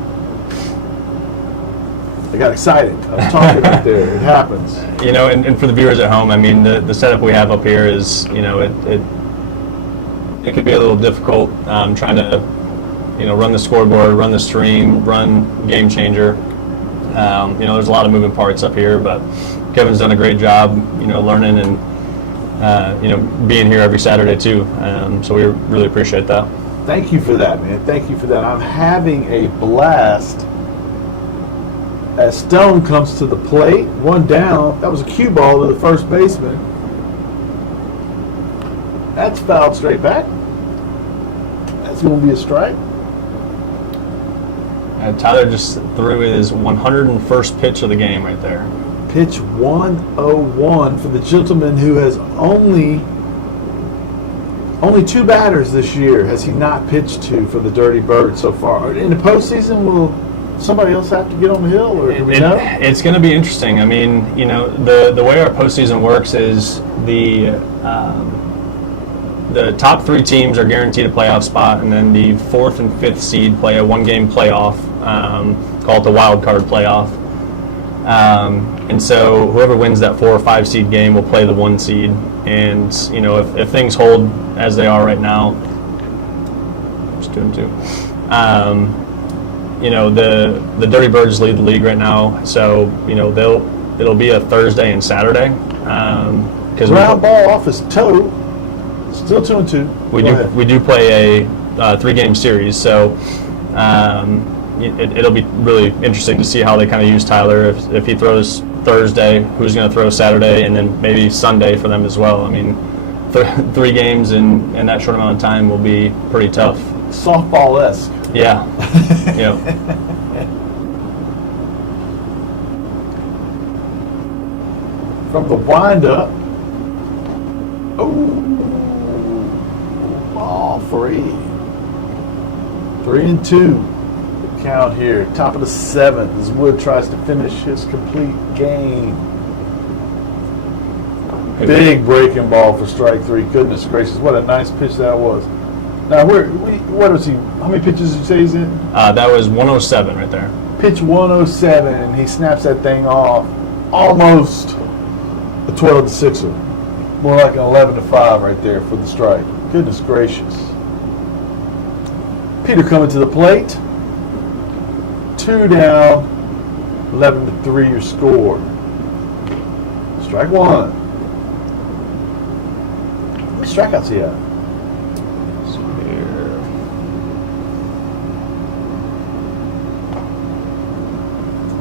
I got excited. I was talking right there. It happens. You know, and for the viewers at home, I mean, the setup we have up here is, you know, it could be a little difficult trying to, run the scoreboard, run the stream, run Game Changer. There's a lot of moving parts up here, but Kevin's done a great job, learning and, being here every Saturday too. So we really appreciate that. Thank you for that, man. Thank you for that. I'm having a blast as Stone comes to the plate. One down. That was a cue ball to the first baseman. That's fouled straight back. That's going to be a strike. Tyler just threw his 101st pitch of the game right there. Pitch 101 for the gentleman who has only 2 batters this year has he not pitched to for the Dirty Bird so far. In the postseason, will somebody else have to get on the hill, or do we know? It's going to be interesting. I mean, the way our postseason works is the top 3 teams are guaranteed a playoff spot, and then the 4th and 5th seed play a 1-game playoff called the wild card playoff. And so whoever wins that 4 or 5 seed game will play the 1 seed. And if things hold as they are right now, just 2-2. The Dirty Birds lead the league right now, so it'll be a Thursday and Saturday. Ground ball off his toe. Still 2-2. We do play a 3-game series, so it'll be really interesting to see how they kind of use Tyler. If he throws Thursday, who's going to throw Saturday, and then maybe Sunday for them as well. I mean, 3 games in that short amount of time will be pretty tough. Softball-esque. Yeah. Yep. From the windup. Oh. Ball 3. 3-2. The count here. Top of the 7th as Wood tries to finish his complete game. Big breaking ball for strike 3. Goodness gracious, what a nice pitch that was. Now, what was he? How many pitches did you say he's in? That was 107 right there. Pitch 107, and he snaps that thing off. Almost a 12-6er. More like an 11-5 right there for the strike. Goodness gracious. Peter coming to the plate. 2 down, 11-3 your score. Strike 1. How many strikeouts he had?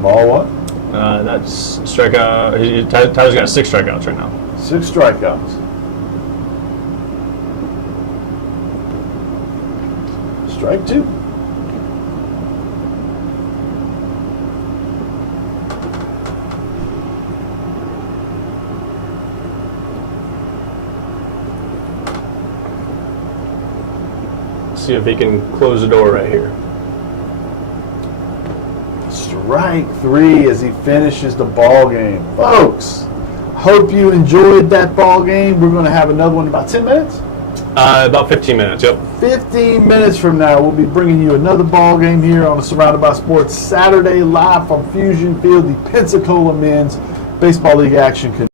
Ball what? That's strikeout. Tyler's got 6 strikeouts right now. 6 strikeouts. Strike 2. See if he can close the door right here. Strike 3 as he finishes the ball game. Folks, hope you enjoyed that ball game. We're going to have another one in about 10 minutes. About 15 minutes, yep. 15 minutes from now, we'll be bringing you another ball game here on the Surrounded by Sports Saturday live from Fusion Field. The Pensacola Men's Baseball League action continues.